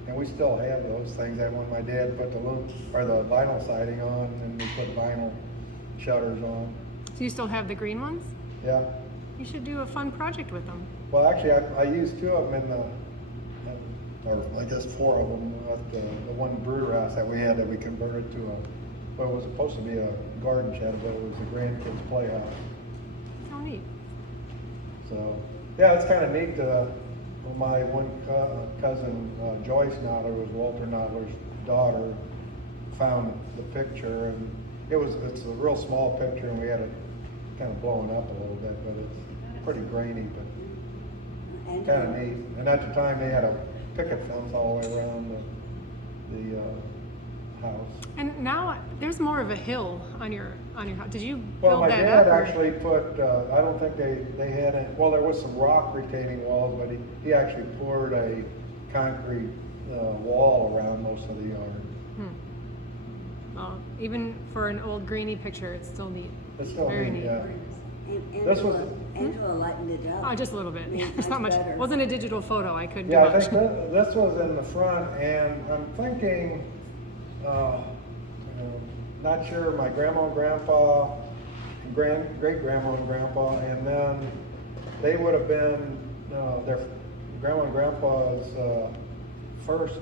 and we still have those things. And when my dad put the vinyl siding on, and we put vinyl shutters on. So you still have the green ones? Yeah. You should do a fun project with them. Well, actually, I used 2 of them in or I guess 4 of them at the one brewer house that we had that we converted to it was supposed to be a garden shed, but it was a grandkids' playhouse. How neat. So, yeah, it's kind of neat. My one cousin, Joyce Nadler, was Walter Nadler's daughter, found the picture, and it's a real small picture, and we had it kind of blown up a little bit, but it's pretty grainy, but kind of neat. And at the time, they had a picket fence all the way around the house. And now there's more of a hill on your house. Did you Well, build my that dad up? actually put, I don't think they had any, well, there was some rock retaining walls, but he actually poured a concrete wall around most of the yard. Well, even for an old greeny picture, it's still neat. It's still Very neat, neat. yeah. And This was- Angela lightened it up. Oh, just a little bit. Made it There's not much. better. Wasn't a digital photo. I couldn't Yeah, do I much. think this was in the front, and I'm thinking, not sure, my grandma and grandpa, great-grandma and grandpa, and then they would have been, their grandma and grandpa's first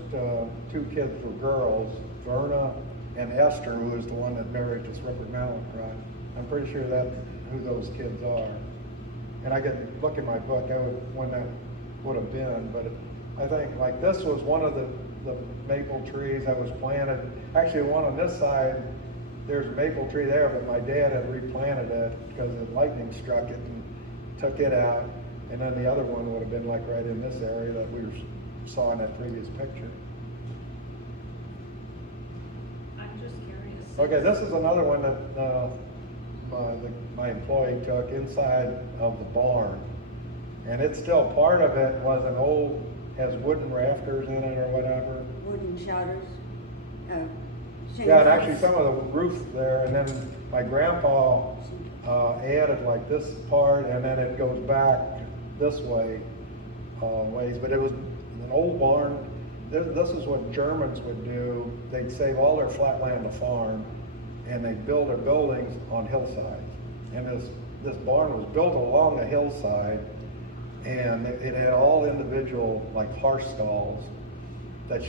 2 kids were girls, Verna and Esther, who was the one that married this Rupert Mallinckrodt. I'm pretty sure that's who those kids are. And I could look in my book, when that would have been, but I think like this was one of the maple trees that was planted. Actually, one on this side, there's a maple tree there, but my dad had replanted it because the lightning struck it and took it out. And then the other one would have been like right in this area that we saw in that previous picture. I'm just curious. Okay, this is another one that my employee took inside of the barn. And it's still, part of it was an old, has wooden rafters in it or whatever. Wooden shutters. Yeah, and actually some of the roof there, and then my grandpa added like this part, and then it goes back this way, ways. But it was an old barn. This is what Germans would do. They'd save all their flat land to farm, and they'd build their buildings on hillsides. And this barn was built along the hillside, and it had all individual like horse stalls that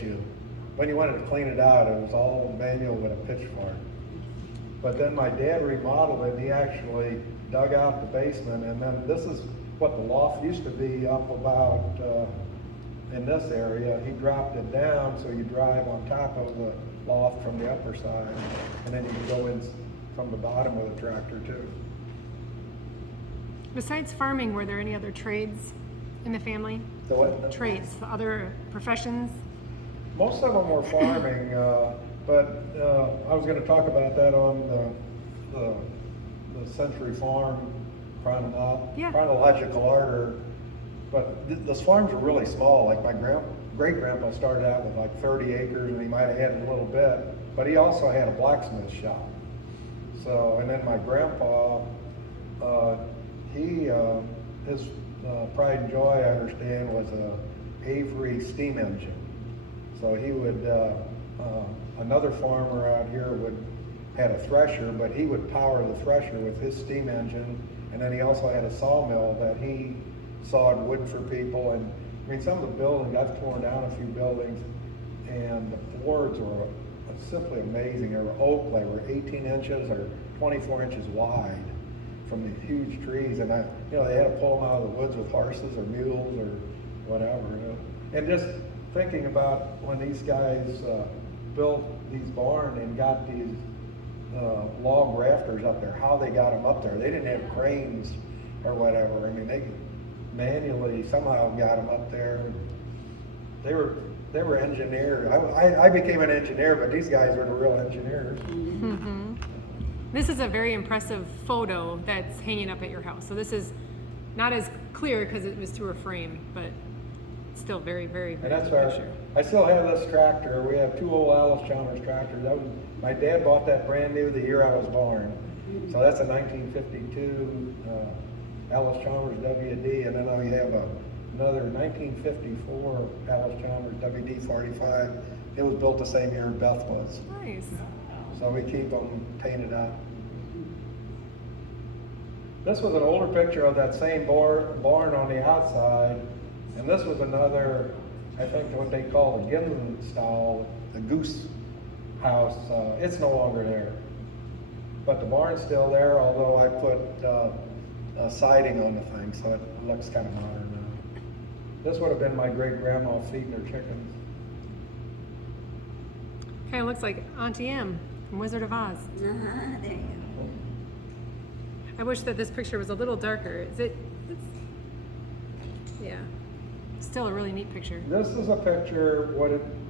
when you wanted to clean it out, it was all manual with a pitchfork. But then my dad remodeled it, and he actually dug out the basement, and then this is what the loft used to be up about, in this area. He dropped it down, so you drive on top of the loft from the upper side, and then you can go in from the bottom with a tractor too. Besides farming, were there any other trades in the family? The what? Trades, other professions? Most of them were farming, but I was going to talk about that on the Century Farm Yeah. chronological order. But those farms were really small. Like my great-grandpa started out with like 30 acres, and he might have added a little bit, but he also had a blacksmith shop. So, and then my grandpa, his pride and joy, I understand, was a Avery steam engine. So he would, another farmer out here had a thresher, but he would power the thresher with his steam engine, and then he also had a sawmill that he sawed wood for people. And I mean, some of the buildings, I've torn down a few buildings, and the boards were simply amazing. They were oak, they were 18 inches or 24 inches wide from the huge trees, and they had to pull them out of the woods with horses or mules or whatever. And just thinking about when these guys built these barns and got these log rafters up there, how they got them up there. They didn't have cranes or whatever. I mean, they manually somehow got them up there. They were engineers. I became an engineer, but these guys were the real engineers. Mm-hmm. This is a very impressive photo that's hanging up at your house. So this is not as clear because it was through a frame, but still very, very, very And that's good our, picture. I still have this tractor. We have two old Alice Chalmers tractors. My dad bought that brand new the year I was born. So that's a 1952 Alice Chalmers WD, and then I have another 1954 Alice Chalmers WD-45. It was built the same year Beth was. Nice. So we keep them painted up. This was an older picture of that same barn on the outside, and this was another, I think what they call the Ginland style, the goose house. It's no longer there, but the barn's still there, although I put siding on the thing, so it looks kind of modern now. This would have been my great-grandma feeding her chickens. Kind of looks like Auntie Em from Wizard of Oz. There you go. I wish that this picture was a little darker. Yeah. Still a really neat picture. This is a picture,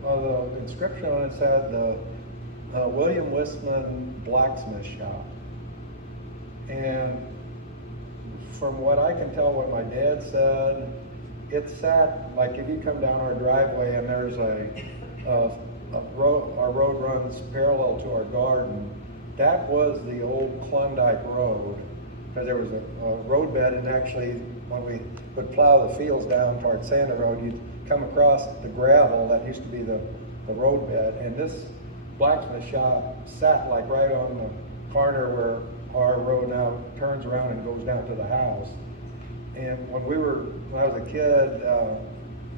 the inscription on it said the William Wistman blacksmith shop. And from what I can tell, what my dad said, it sat, like if you come down our driveway and there's our road runs parallel to our garden, that was the old Klondike Road. Because there was a roadbed, and actually when we would plow the fields down towards Santa Road, you'd come across the gravel that used to be the roadbed, and this blacksmith shop sat like right on the corner where our road now turns around and goes down to the house. And when I was a kid,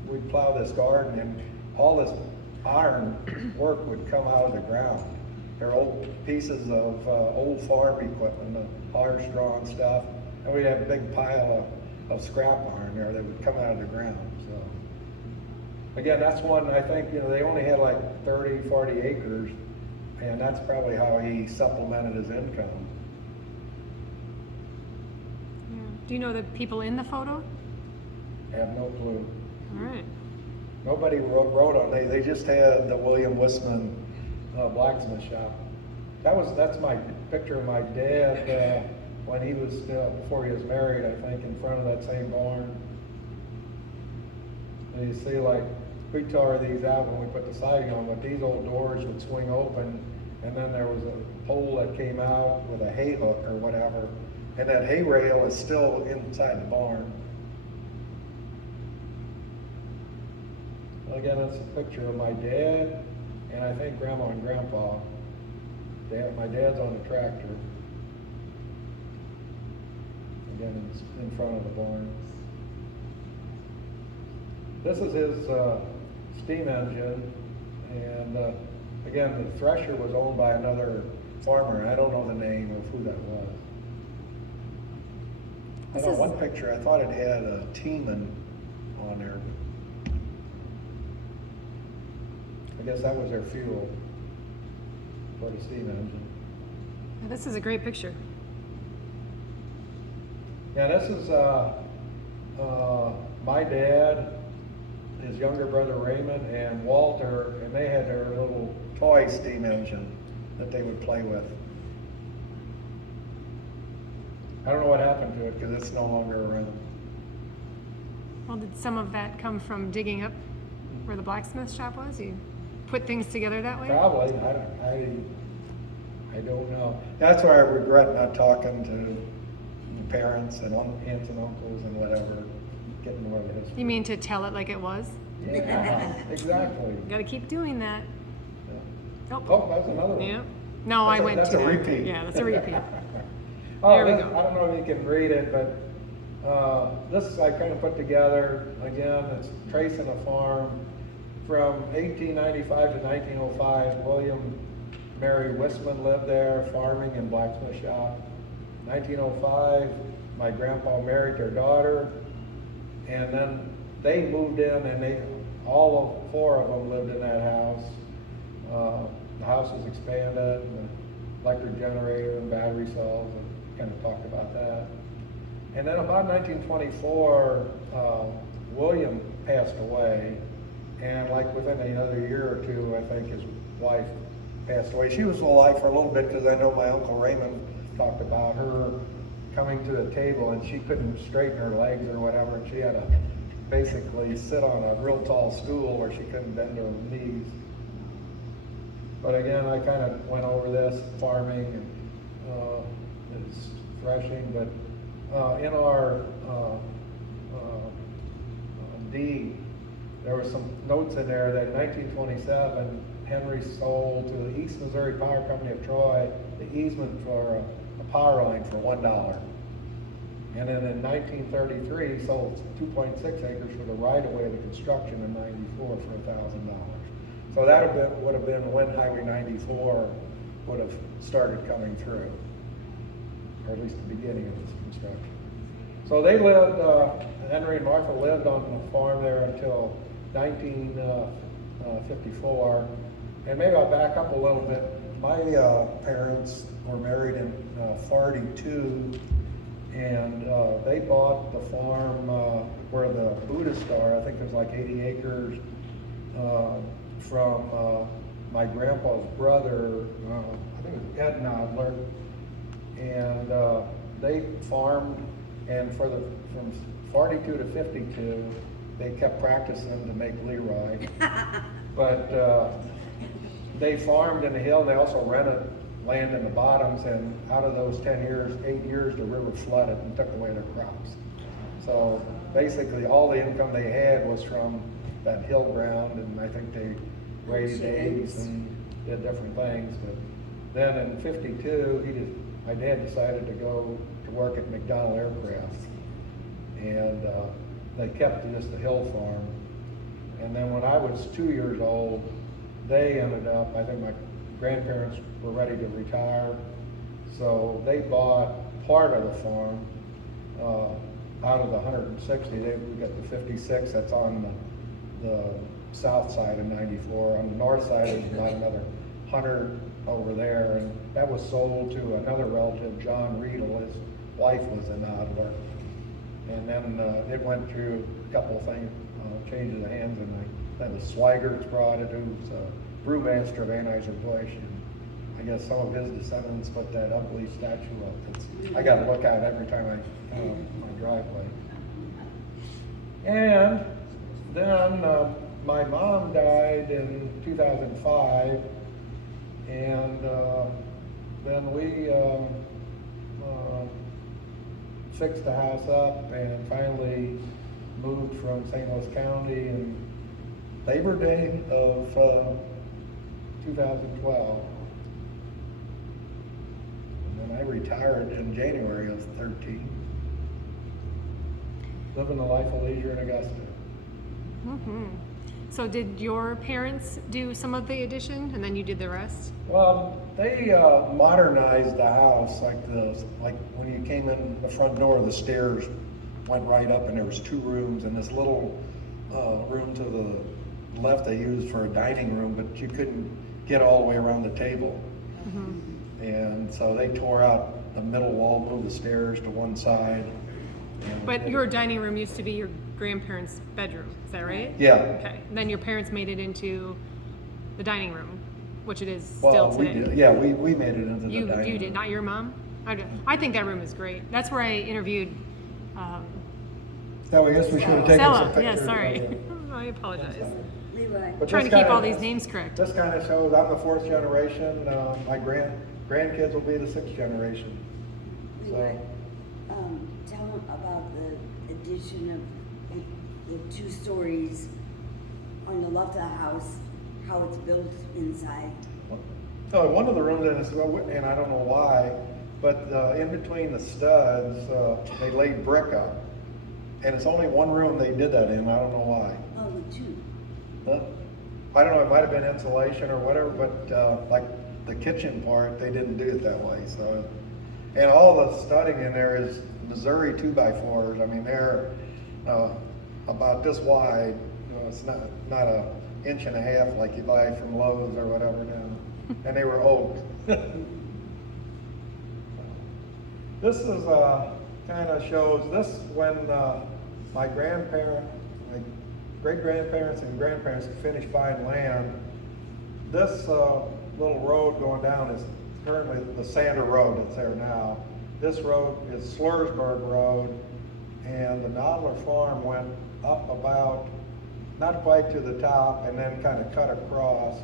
we'd plow this garden, and all this iron work would come out of the ground. They're old pieces of old farm equipment, the hard straw and stuff, and we'd have a big pile of scrap iron there that would come out of the ground. So again, that's one, I think, they only had like 30, 40 acres, and that's probably how he supplemented his income. Yeah. Do you know the people in the photo? I have no clue. All right. Nobody wrote on. They just had the William Wistman blacksmith shop. That's my picture of my dad when he was before he was married, I think, in front of that same barn. And you see, like, we tore these out when we put the siding on, but these old doors would swing open, and then there was a pole that came out with a hay hook or whatever, and that hay rail is still inside the barn. Again, that's a picture of my dad, and I think Grandma and Grandpa. My dad's on the tractor. Again, it's in front of the barn. This is his steam engine, and again, the thresher was owned by another farmer, and I don't know the name of who that was. I This know is- one picture, I thought it had a Teeman on there. I guess that was their fuel for the steam engine. This is a great picture. Yeah, this is my dad, his younger brother Raymond, and Walter, and they had their little toy steam engine that they would play with. I don't know what happened to it because it's no longer around. Well, did some of that come from digging up where the blacksmith shop was? You put things together that way? Probably, I don't know. That's why I regret not talking to the parents and aunts and uncles and whatever, getting more of the history. You mean to tell it like it was? Yeah, exactly. You gotta keep doing that. Yeah. Oh, Oh, that's another one. yeah. No, I went That's to a that. repeat. Yeah, that's a repeat. Oh, There we this, go. I don't know if you can read it, but this I kind of put together, again, it's tracing a farm from 1895 to 1905. William Mary Wisman lived there, farming and blacksmith shop. 1905, my grandpa married their daughter, and then they moved in, and all of four of them lived in that house. The house was expanded, and the electric generator and battery cells, and kind of talked about that. And then about 1924, William passed away, and like within another year or two, I think his wife passed away. She was alive for a little bit because I know my Uncle Raymond talked about her coming to the table and she couldn't straighten her legs or whatever, and she had to basically sit on a real tall stool where she couldn't bend her knees. But again, I kind of went over this farming and it's threshing, but in our deed, there were some notes in there that in 1927, Henry sold to the East Missouri Power Company of Troy the easement for a power line for $1. And then in 1933, he sold 2.6 acres for the right-of-way of the construction in 94 for $1,000. So that would have been when Highway 94 would have started coming through, or at least the beginning of this construction. So they lived, Henry and Martha lived on the farm there until 1954. And maybe I'll back up a little bit. My parents were married in 42, and they bought the farm where the Buddhists are. I think there's like 80 acres from my grandpa's brother, I think it was Ed Nadler, and they farmed, and from 42 to 52, they kept practicing to make Leroy. But they farmed in the hill, they also rented land in the bottoms, and out of those 10 years, 8 years, the river flooded and took away their crops. So basically, all the income they had was from that hill ground, and I think they raised eggs and did different things. But then in 52, my dad decided to go to work at McDonnell Aircraft, and they kept just the hill farm. And then when I was 2 years old, they ended up, I think my grandparents were ready to retire, so they bought part of the farm out of the 160. We got the 56 that's on the south side of 94. On the north side, there's about another 100 over there, and that was sold to another relative, John Riedel. His wife was a Nadler. And then it went through a couple of things, changes of hands, and then the Swigert brought it, who's brewmaster of Anheuser-Busch, and I guess some of his descendants put that ugly statue up. I got to look at it every time I come on my driveway. And then my mom died in 2005, and then we fixed the house up and finally moved from St. Louis County in Labor Day of 2012. And then I retired in January of 13. Living the life of leisure in Augusta. Mm-hmm. So did your parents do some of the addition and then you did the rest? Well, they modernized the house, like when you came in the front door, the stairs went right up and there was 2 rooms, and this little room to the left they used for a dining room, but you couldn't get all the way around the table. And so they tore out the middle wall, moved the stairs to one side. But your dining room used to be your grandparents' bedroom, is that right? Yeah. Okay, and then your parents made it into the dining room, which it is still Well, we today. did, yeah, we made it into the You dining room. you did, not your mom? I think that room is great. That's where I interviewed Yeah, I guess we should have taken Stella. some Yeah, pictures. sorry. of it. I apologize. Leroy, But Trying this to keep kinda- all these names correct. This kind of shows I'm the 4th generation. My grandkids will be the 6th generation. Leroy, tell them about the addition of the 2 stories on the left of the house, how it's built inside. So one of the rooms in this, and I don't know why, but in between the studs, they laid brick up. And it's only one room they did that in. I don't know why. Oh, the 2. Huh? I don't know, it might have been insulation or whatever, but like the kitchen part, they didn't do it that way, so. And all the studding in there is Missouri 2x4s. I mean, they're about this wide. It's not a inch and a half like you buy from Lowe's or whatever now. And they were oak. This is kind of shows this when my great-grandparents and grandparents finished buying land. This little road going down is currently the Sander Road that's there now. This road is Slursburg Road, and the Nadler farm went up about, not quite to the top, and then kind of cut across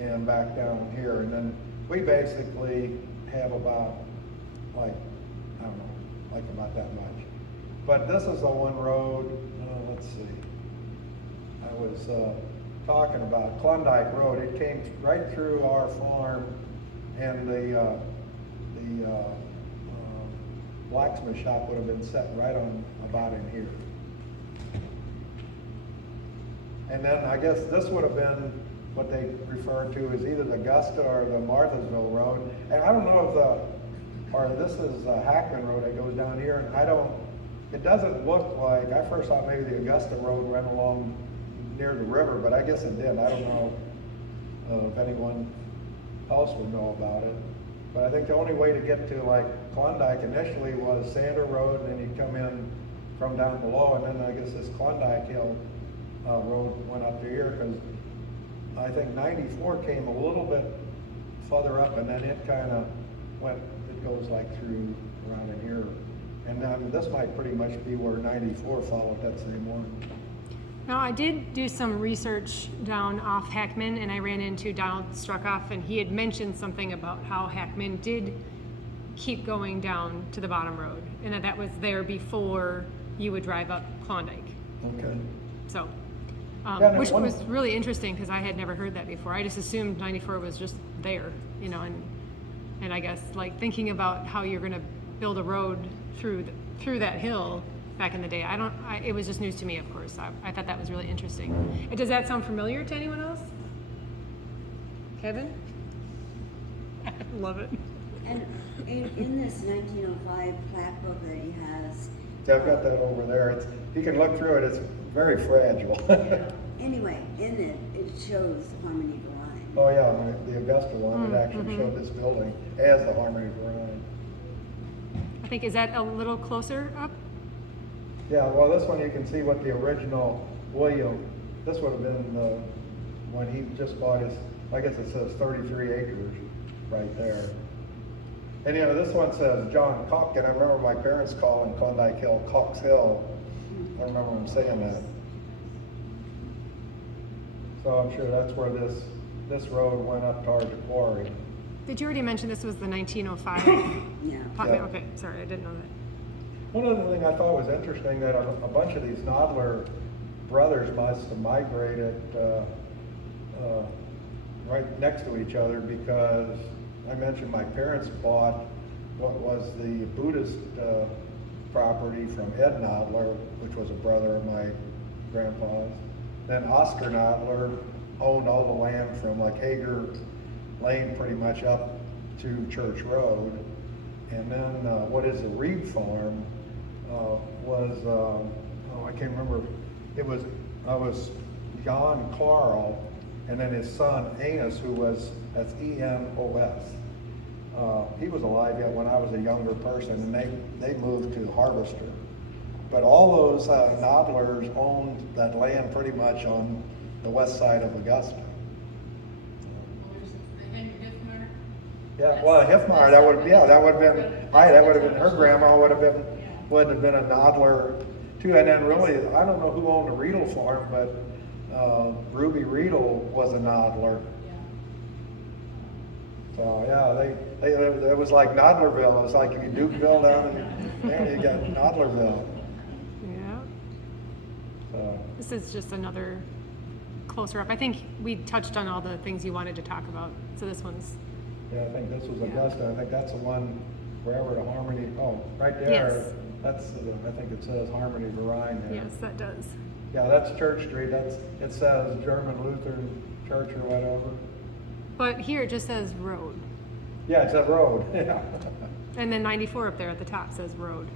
and back down here. And then we basically have about, like, I don't know, like about that much. But this is the one road, let's see. I was talking about Klondike Road. It came right through our farm, and the blacksmith shop would have been set right on about in here. And then I guess this would have been what they refer to as either the Augusta or the Marthasville Road. And I don't know if or this is Hackman Road that goes down here, and it doesn't look like, I first thought maybe the Augusta Road ran along near the river, but I guess it did. I don't know if anyone else would know about it. But I think the only way to get to like Klondike initially was Sander Road, and then you come in from down below, and then I guess this Klondike Hill Road went up to here, because I think 94 came a little bit further up, and then it kind of went, it goes like through around in here. And then this might pretty much be where 94 followed that same one. Now, I did do some research down off Hackman, and I ran into Donald Struckoff, and he had mentioned something about how Hackman did keep going down to the bottom road, and that was there before you would drive up Klondike. Okay. So, Yeah, no, which one- was really interesting because I had never heard that before. I just assumed 94 was just there, you know, and I guess like thinking about how you're going to build a road through that hill back in the day. It was just news to me, of course. I thought that was really interesting. And does that sound familiar to anyone else? Kevin? I love it. And in this 1905 plaque book that he has, Yeah, I've got that over there. You can look through it. It's very fragile. anyway, in it, it shows Harmony Grind. Oh yeah, the Augusta one, it actually showed this building as the Harmony Grind. I think, is that a little closer up? Yeah, well, this one you can see what the original William, this would have been when he just bought his, I guess it says 33 acres right there. And you know, this one says John Cock, and I remember my parents calling Klondike Hill Cox Hill. I remember them saying that. So I'm sure that's where this road went up towards the quarry. Did you already mention this was the 1905? Yeah. Yeah. Okay, sorry, I didn't know that. One other thing I thought was interesting, that a bunch of these Nadler brothers must have migrated right next to each other, because I mentioned my parents bought what was the Buddhist property from Ed Nadler, which was a brother of my grandpa's. then Oscar Nadler owned all the land from like Hager Lane pretty much up to Church Road. And then what is the Reed Farm was, I can't remember, it was John Carl, and then his son Enos, that's E-N-O-S. He was alive yet when I was a younger person, and they moved to Harvester. But all those Nadlers owned that land pretty much on the west side of Augusta. Yeah, well, Hiffmeyer, that would have been her grandma would have been a Nadler too. And then really, I don't know who owned the Riedel farm, but Ruby Riedel was a Nadler. So yeah, it was like Nadlerville. It was like you Dukeville down in there, you got Nadlerville. Yeah. So. This is just another closer up. I think we touched on all the things you wanted to talk about. So this one's. Yeah, I think this was Augusta. I think that's the one wherever the Harmony. Oh, right there. Yes. That's I think it says Harmony Verine there. Yes, that does. Yeah, that's Church Street. It says German Lutheran Church or whatever. But here it just says road. Yeah, it's a road. Yeah. And then 94 up there at the top says road.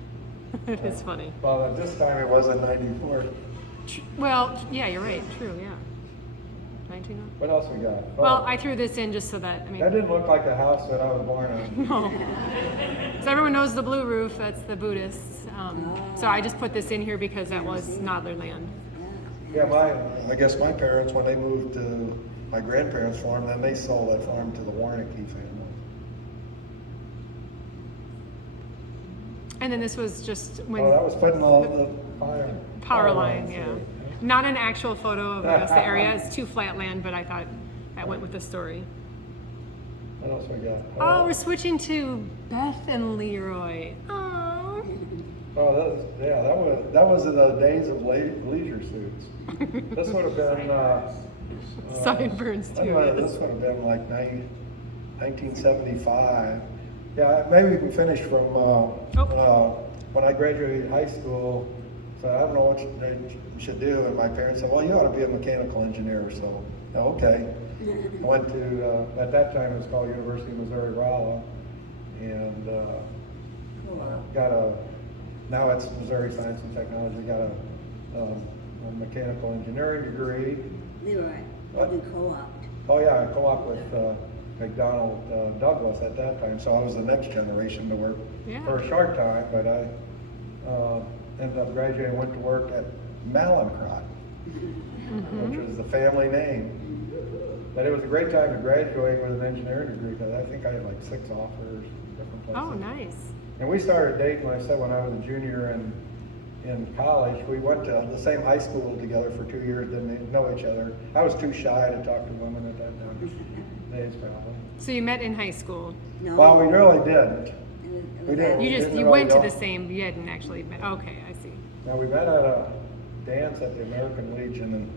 It is funny. Well, at this time it wasn't 94. Well, yeah, you're right. True, yeah. 19. What else we got? Oh, Well, I threw this in just so that, that didn't look like the house that I was born in. No. So everyone knows the blue roof, that's the Buddhists. So I just put this in here because that was Nadler land. Yeah, I guess my parents, when they moved to my grandparents' farm, then they sold that farm to the Warnicki family. And then this was just when Oh, that was putting all the power line, lines yeah. through. Not an actual photo of the area. It's too flat land, but I thought that went with the story. What else we got? Oh, we're switching to Beth and Leroy. Oh. Oh, that was in the days of leisure suits. This would have been Sideburns too. This would have been like 1975. Yeah, maybe we can finish from when I graduated high school. So I don't know what they should do, and my parents said, "Well, you ought to be a mechanical engineer." So okay, I went to at that time it was called University of Missouri Rolla, and got a. Now it's Missouri Science and Technology. Got a mechanical engineering degree. Leroy, What? you co-op. Oh yeah, I co-op with McDonald Douglas at that time, so I was the next generation to work for a short time, but I ended up graduating and went to work at Mallinckrodt, which was the family name. But it was a great time to graduate with an engineering degree because I think I had like 6 offers, different places. Oh, nice. And we started dating, when I said when I was a junior in college. We went to the same high school together for 2 years, didn't know each other. I was too shy to talk to women at that time. Days probably. So you met in high school. No. Well, we really didn't. We didn't. You Didn't went really to the same, you hadn't actually met. Okay, I see. Now, we met at a dance at the American Legion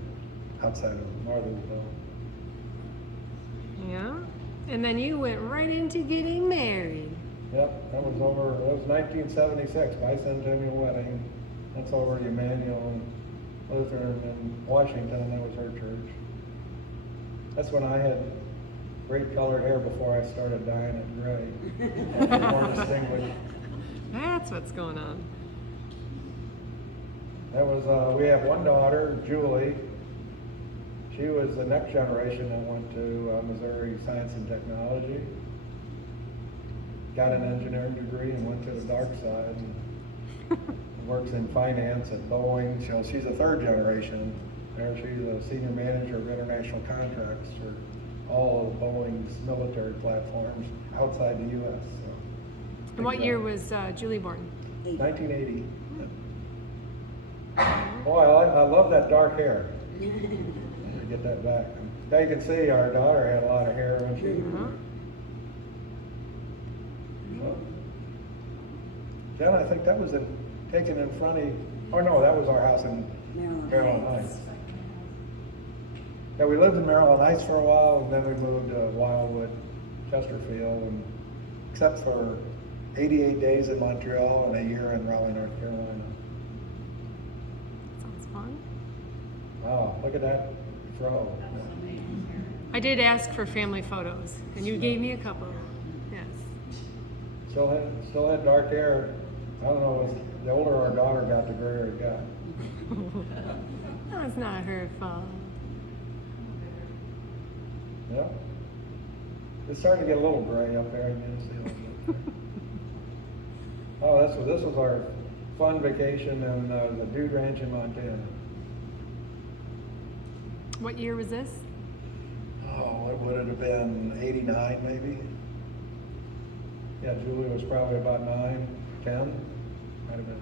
outside of Northerville. Yeah. And then you went right into getting married. Yep, that was 1976, bicentennial wedding. That's over at Emmanuel and Lutheran in Washington. That was her church. That's when I had great colored hair before I started dyeing it gray. More distinguished. That's what's going on. That was, we have one daughter, Julie. She was the next generation that went to Missouri Science and Technology. Got an engineering degree and went to the dark side. And works in finance at Boeing. So she's a 3rd generation. There, she's a senior manager of international contracts for all of Boeing's military platforms outside the U.S. So, And what year was Julie born? 1980. Boy, I love that dark hair. Let me get that back. Now you can see our daughter had a lot of hair when she. Jen, I think that was taken in front of. Oh no, that was our house in Maryland Heights. Yeah, we lived in Maryland Heights for a while, and then we moved to Wildwood, Chesterfield, and except for 88 days in Montreal and a year in Raleigh, North Carolina. Sounds fun. Wow, look at that throw. I did ask for family photos, and you gave me a couple. Yes. Still had dark hair. I don't know, was the older our daughter got, the grayer it got. That's not her fault. Yeah. It's starting to get a little gray up there. You can see a little bit. Oh, this was our fun vacation in the Dude Ranch in Montana. What year was this? Oh, what would it have been? 89 maybe? Yeah, Julie was probably about 9, 10. Might have been.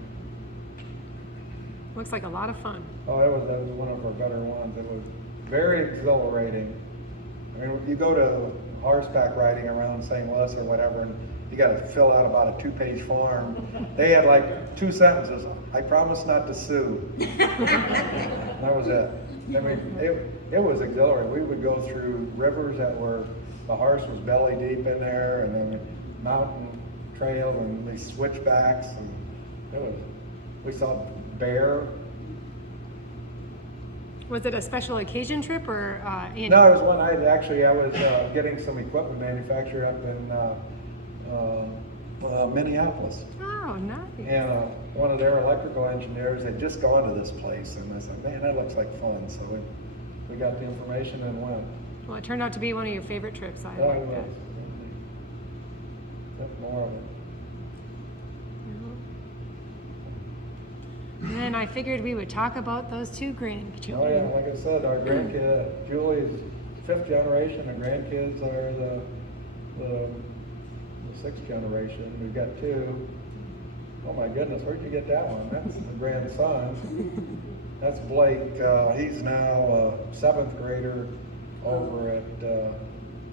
Looks like a lot of fun. Oh, that was one of our better ones. It was very exhilarating. I mean, you go to horseback riding around St. Louis or whatever, and you got to fill out about a 2-page form. They had like 2 sentences. I promise not to sue. That was it. I mean, it was exhilarating. We would go through rivers that were, the horse was belly deep in there, and then mountain trails and these switchbacks, and we saw bear. Was it a special occasion trip or annual? No, it was one I was getting some equipment manufactured up in Minneapolis. Oh, nice. And one of their electrical engineers had just gone to this place, and I said, man, that looks like fun. So we got the information and went. Well, it turned out to be one of your favorite trips. I Oh, like it that. was. Yep, more of it. And then I figured we would talk about those 2 grandchildren. Oh yeah, like I said, our grandkid, Julie's 5th generation, and grandkids are the 6th generation. We've got 2. Oh my goodness, where'd you get that one? That's the grandson. That's Blake. He's now a 7th grader over at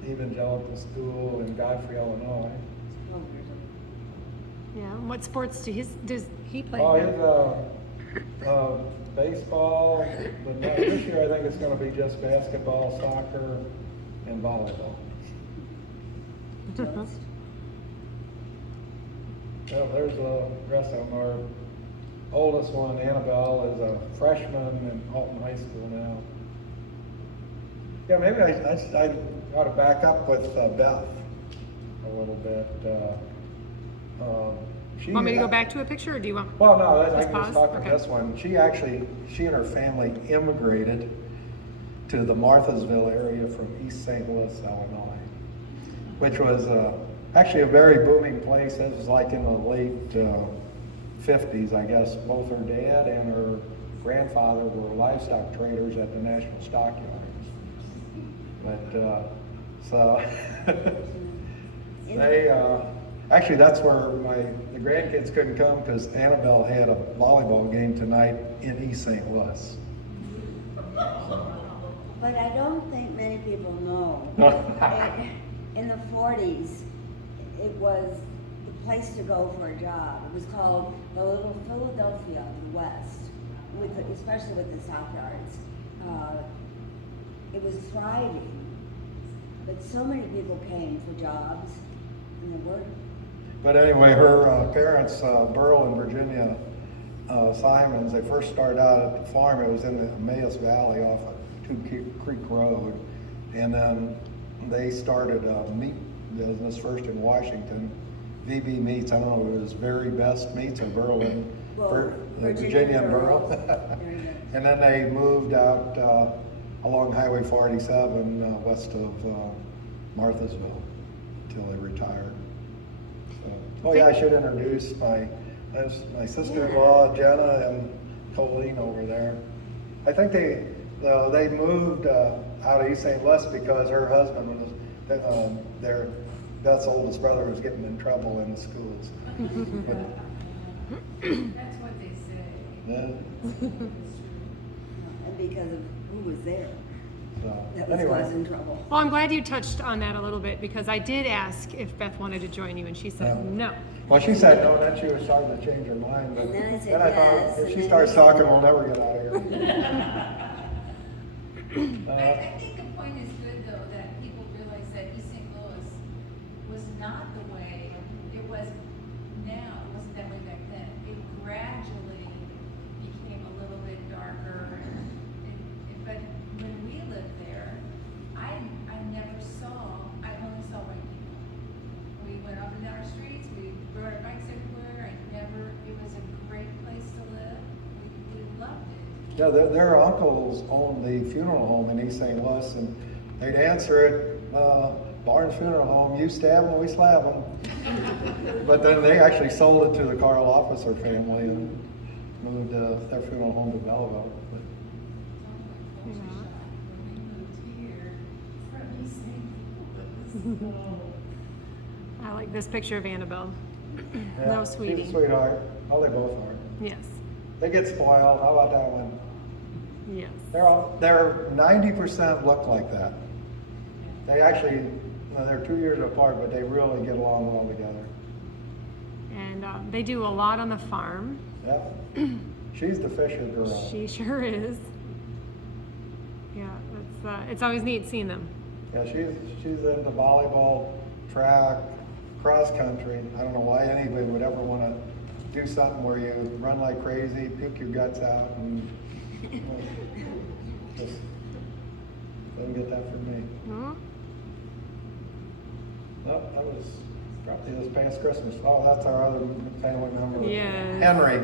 Evangelical School in Godfrey, Illinois. Yeah. What sports does he play? Oh, he's baseball. But this year I think it's going to be just basketball, soccer, and volleyball. Well, there's the rest of them. Our oldest one, Annabelle, is a freshman in Alton High School now. Yeah, maybe I ought to back up with Beth a little bit. Want me to go back to a picture, or do you want? Well, no, I Just can pause? just talk Okay. about this one. She and her family immigrated to the Marthasville area from East St. Louis, Illinois, which was actually a very booming place. This was like in the late 50s, I guess. Both her dad and her grandfather were livestock traders at the National Stockyards. But so they actually, that's where the grandkids couldn't come because Annabelle had a volleyball game tonight in East St. Louis. But I don't think many people know. In the 40s, it was the place to go for a job. It was called the Little Philadelphia of the West, especially with the stockyards. It was thriving, but so many people came for jobs, and they weren't. But anyway, her parents, Burl and Virginia Simons, they first started out at the farm. It was in the Emmaus Valley off of Two Creek Road. And then they started a meat business first in Washington. VB Meats, I don't know if it was Very Best Meats or Burl and Virginia and Burl. And then they moved out along Highway 47 west of Marthasville until they retired. Oh yeah, I should introduce my sister-in-law Jenna and Colleen over there. I think they moved out of East St. Louis because her husband was Beth's oldest brother was getting in trouble in the schools. That's what they say. Yeah. And because of who was there, So, that was anyway. causing trouble. Well, I'm glad you touched on that a little bit because I did ask if Beth wanted to join you, and she said no. Well, she said no, then she was starting to change her mind. But And then I said then I yes, thought, if and she then starts you said talking, no. we'll never get out of here. I think the point is good, though, that people realize that East St. Louis was not the way it was now. It wasn't that way back then. It gradually became a little bit darker, and Yeah, their uncles owned the funeral home in East St. Louis, and they'd answer it, Barnes Funeral Home, you stab them, we slab them. But then they actually sold it to the Carl Officer family and moved their funeral home to Belleville. But, I like this picture of Annabelle. yeah, No, sweetie. She's a sweetheart. Oh, they both are. Yes. They get spoiled. How about that one? Yes. They're 90% look like that. They actually, they're 2 years apart, but they really get along well together. And they do a lot on the farm. Yeah. She's the Fisher girl. She sure is. Yeah, it's always neat seeing them. Yeah, she's into volleyball, track, cross country. I don't know why anybody would ever want to do something where you run like crazy, puke your guts out, and just doesn't get that from me. Hmm? No, that was probably this past Christmas. Oh, that's our other family member. Yes. Henry.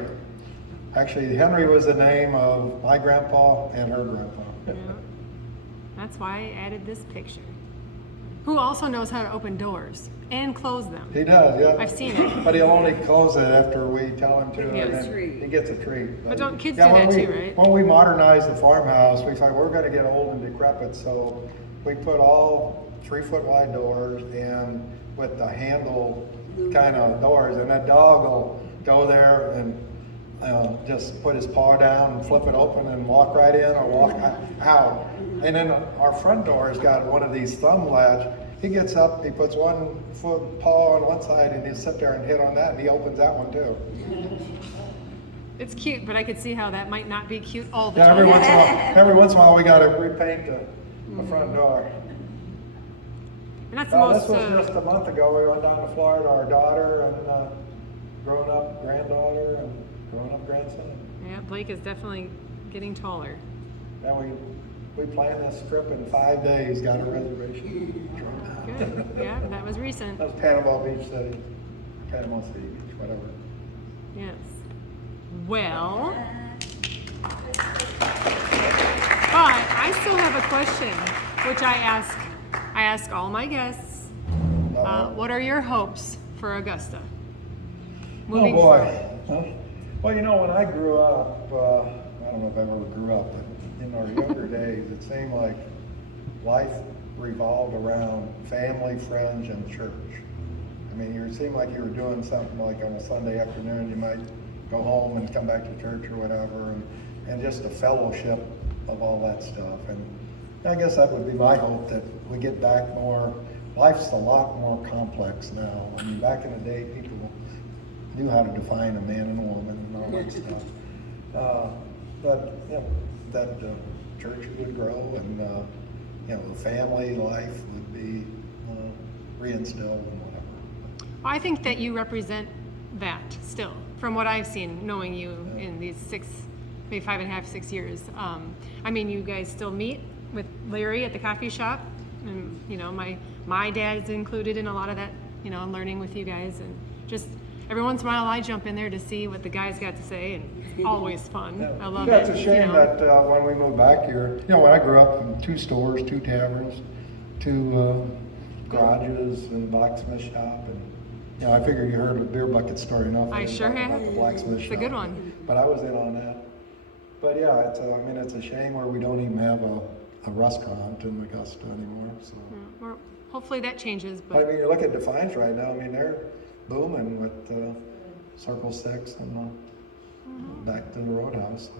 Actually, Henry was the name of my grandpa and her grandpa. Yeah. That's why I added this picture. Who also knows how to open doors and close them. He does, yeah. I've seen it. But he'll only close it after we tell him to. Yes. And then Treat. he gets a treat. But don't kids Yeah, do when that we- too, right? When we modernized the farmhouse, we thought we're gonna get old and decrepit, so we put all 3-foot wide doors and with the handle kind of doors, and that dog will go there and just put his paw down and flip it open and walk right in or walk out. And then our front door has got one of these thumb latch. He gets up, he puts one paw on one side, and he'll sit there and hit on that, and he opens that one too. It's cute, but I could see how that might not be cute all the Yeah, time. every once in a while we gotta repaint the front door. And that's the No, most. this was just a month ago. We went down to Florida, our daughter and grown-up granddaughter and grown-up grandson. Yeah, Blake is definitely getting taller. Then we planned this trip in 5 days, got a reservation. Good. Yeah, that was recent. That was Panama Beach City, Panama City Beach, whatever. Yes. Well, but I still have a question, which I ask all my guests. What are your hopes for Augusta? Moving Oh boy. forward. Huh? Well, you know, when I grew up, I don't know if I ever grew up, but in our younger days, it seemed like life revolved around family, friends, and church. I mean, it seemed like you were doing something like on a Sunday afternoon, you might go home and come back to church or whatever, and just the fellowship of all that stuff. And I guess that would be my hope, that we get back more. Life's a lot more complex now. I mean, back in the day, people knew how to define a man and a woman and all that stuff. But you know, that church would grow, and you know, the family life would be reinstilled and whatever. I think that you represent that still, from what I've seen, knowing you in these maybe 5.5, 6 years. I mean, you guys still meet with Larry at the coffee shop, and you know, my dad's included in a lot of that, you know, learning with you guys, and just every once in a while I jump in there to see what the guys got to say, and it's always fun. Yeah. I love Yeah, it. it's a shame you know. that when we moved back here, you know, when I grew up in 2 stores, 2 taverns, 2 garages and a blacksmith shop, and you know, I figured you heard the beer bucket story enough. I didn't sure talk have. about the blacksmith It's a shop. good one. But I was in on that. But yeah, I mean, it's a shame where we don't even have a restaurant in Augusta anymore. So. Yeah, well, hopefully that changes, I but mean, you look at Defiance right now. I mean, they're booming with Circle 6 and back to the Roadhouse.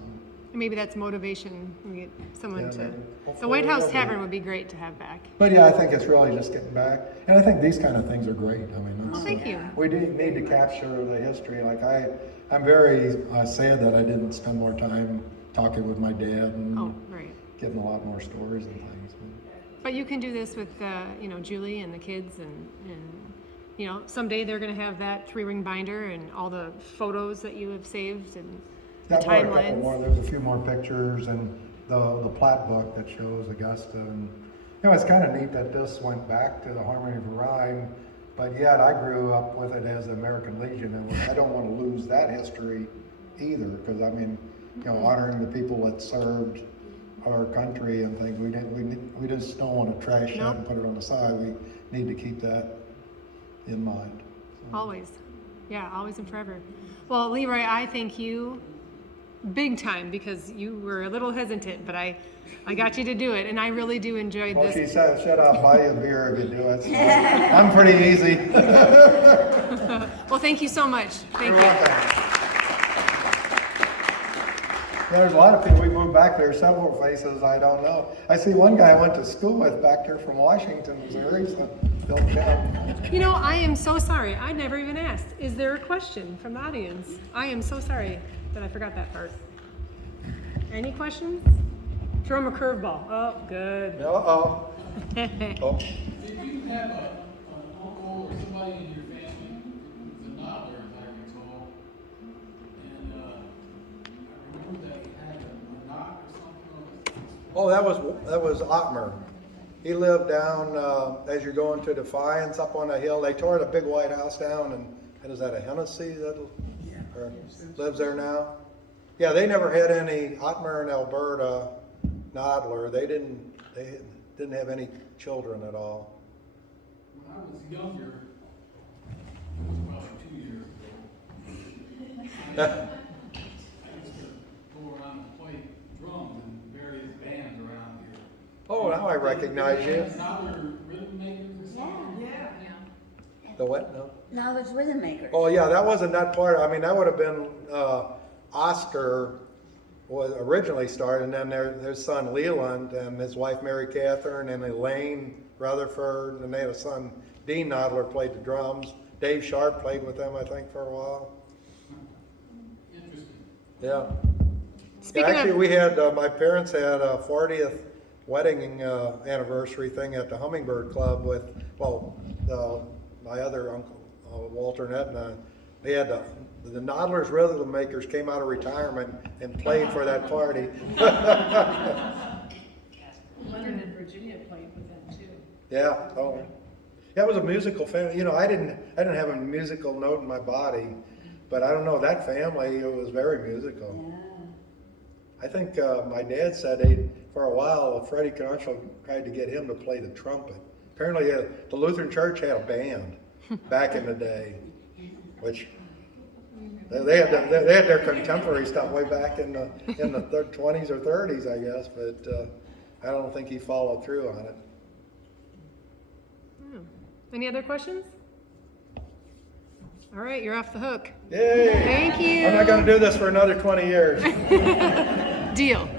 maybe that's motivation. We get someone Yeah, to. maybe. The Hopefully White House they'll be. Tavern would be great to have back. But yeah, I think it's really just getting back, and I think these kind of things are great. I mean, Well, it's, thank you. we do need to capture the history. Like I'm very sad that I didn't spend more time talking with my dad and Oh, right. getting a lot more stories and things. But you can do this with, you know, Julie and the kids, and you know, someday they're going to have that 3-ring binder and all the photos that you have saved and the Yeah, I've got a couple timelines. more. There's a few more pictures and the plat book that shows Augusta. And you know, it's kind of neat that this went back to the Harmony of Rhyme, but yet I grew up with it as the American Legion, and I don't want to lose that history either, because I mean, you know, honoring the people that served our country and things. We just don't want to trash that and put it on the side. We need to keep that in mind. Always. Yeah, always and forever. Well, Leroy, I thank you big time because you were a little hesitant, but I got you to do it, and I really do enjoy Well, this. she said I'll buy you a beer if you do it. So I'm pretty easy. Well, thank you so much. Thank You're you. welcome. There's a lot of people, we moved back there, several places I don't know. I see one guy I went to school with back there from Washington, Missouri, so Bill Kemp. You know, I am so sorry. I never even asked. Is there a question from the audience? I am so sorry that I forgot that part. Any questions? Throw him a curveball. Oh, good. Uh-oh. Oh. Did you have an uncle or somebody in your family who's a Nadler, as I recall? And I remember that he had a knock or something on his. Oh, that was Ottmer. He lived down as you're going to Defiance up on a hill. They tore the big white house down, and is that a Hennessy that lives there now? Yeah, they never had any Ottmer and Alberta Nadler. They didn't have any children at all. When I was younger, it was probably 2 years ago, I used to go around and play drums in various bands around here. Oh, now I recognize you. Nadler rhythm makers or something? Yeah. The what? No. Now there's rhythm makers. Oh yeah, that wasn't that part. I mean, that would have been Oscar was originally started, and then their son Leland and his wife Mary Catherine and Elaine Rutherford, and they had a son Dean Nadler played the drums. Dave Sharp played with them, I think, for a while. Interesting. Yeah. Speaking Actually, of, we had my parents had a 40th wedding anniversary thing at the Hummingbird Club with my other uncle Walter and Edna. They had the Nadler's Rhythm Makers came out of retirement and played for that party. Leonard in Virginia played with them too. Yeah. Oh. Yeah, it was a musical family. You know, I didn't have a musical note in my body, but I don't know, that family, it was very musical. Yeah. I think my dad said for a while, Freddie Concho tried to get him to play the trumpet. Apparently, the Lutheran Church had a band back in the day, which they had their contemporary stuff way back in the 20s or 30s, I guess. But I don't think he followed through on it. any other questions? All right, you're off the hook. Yay! Thank you. I'm not going to do this for another 20 years. Deal.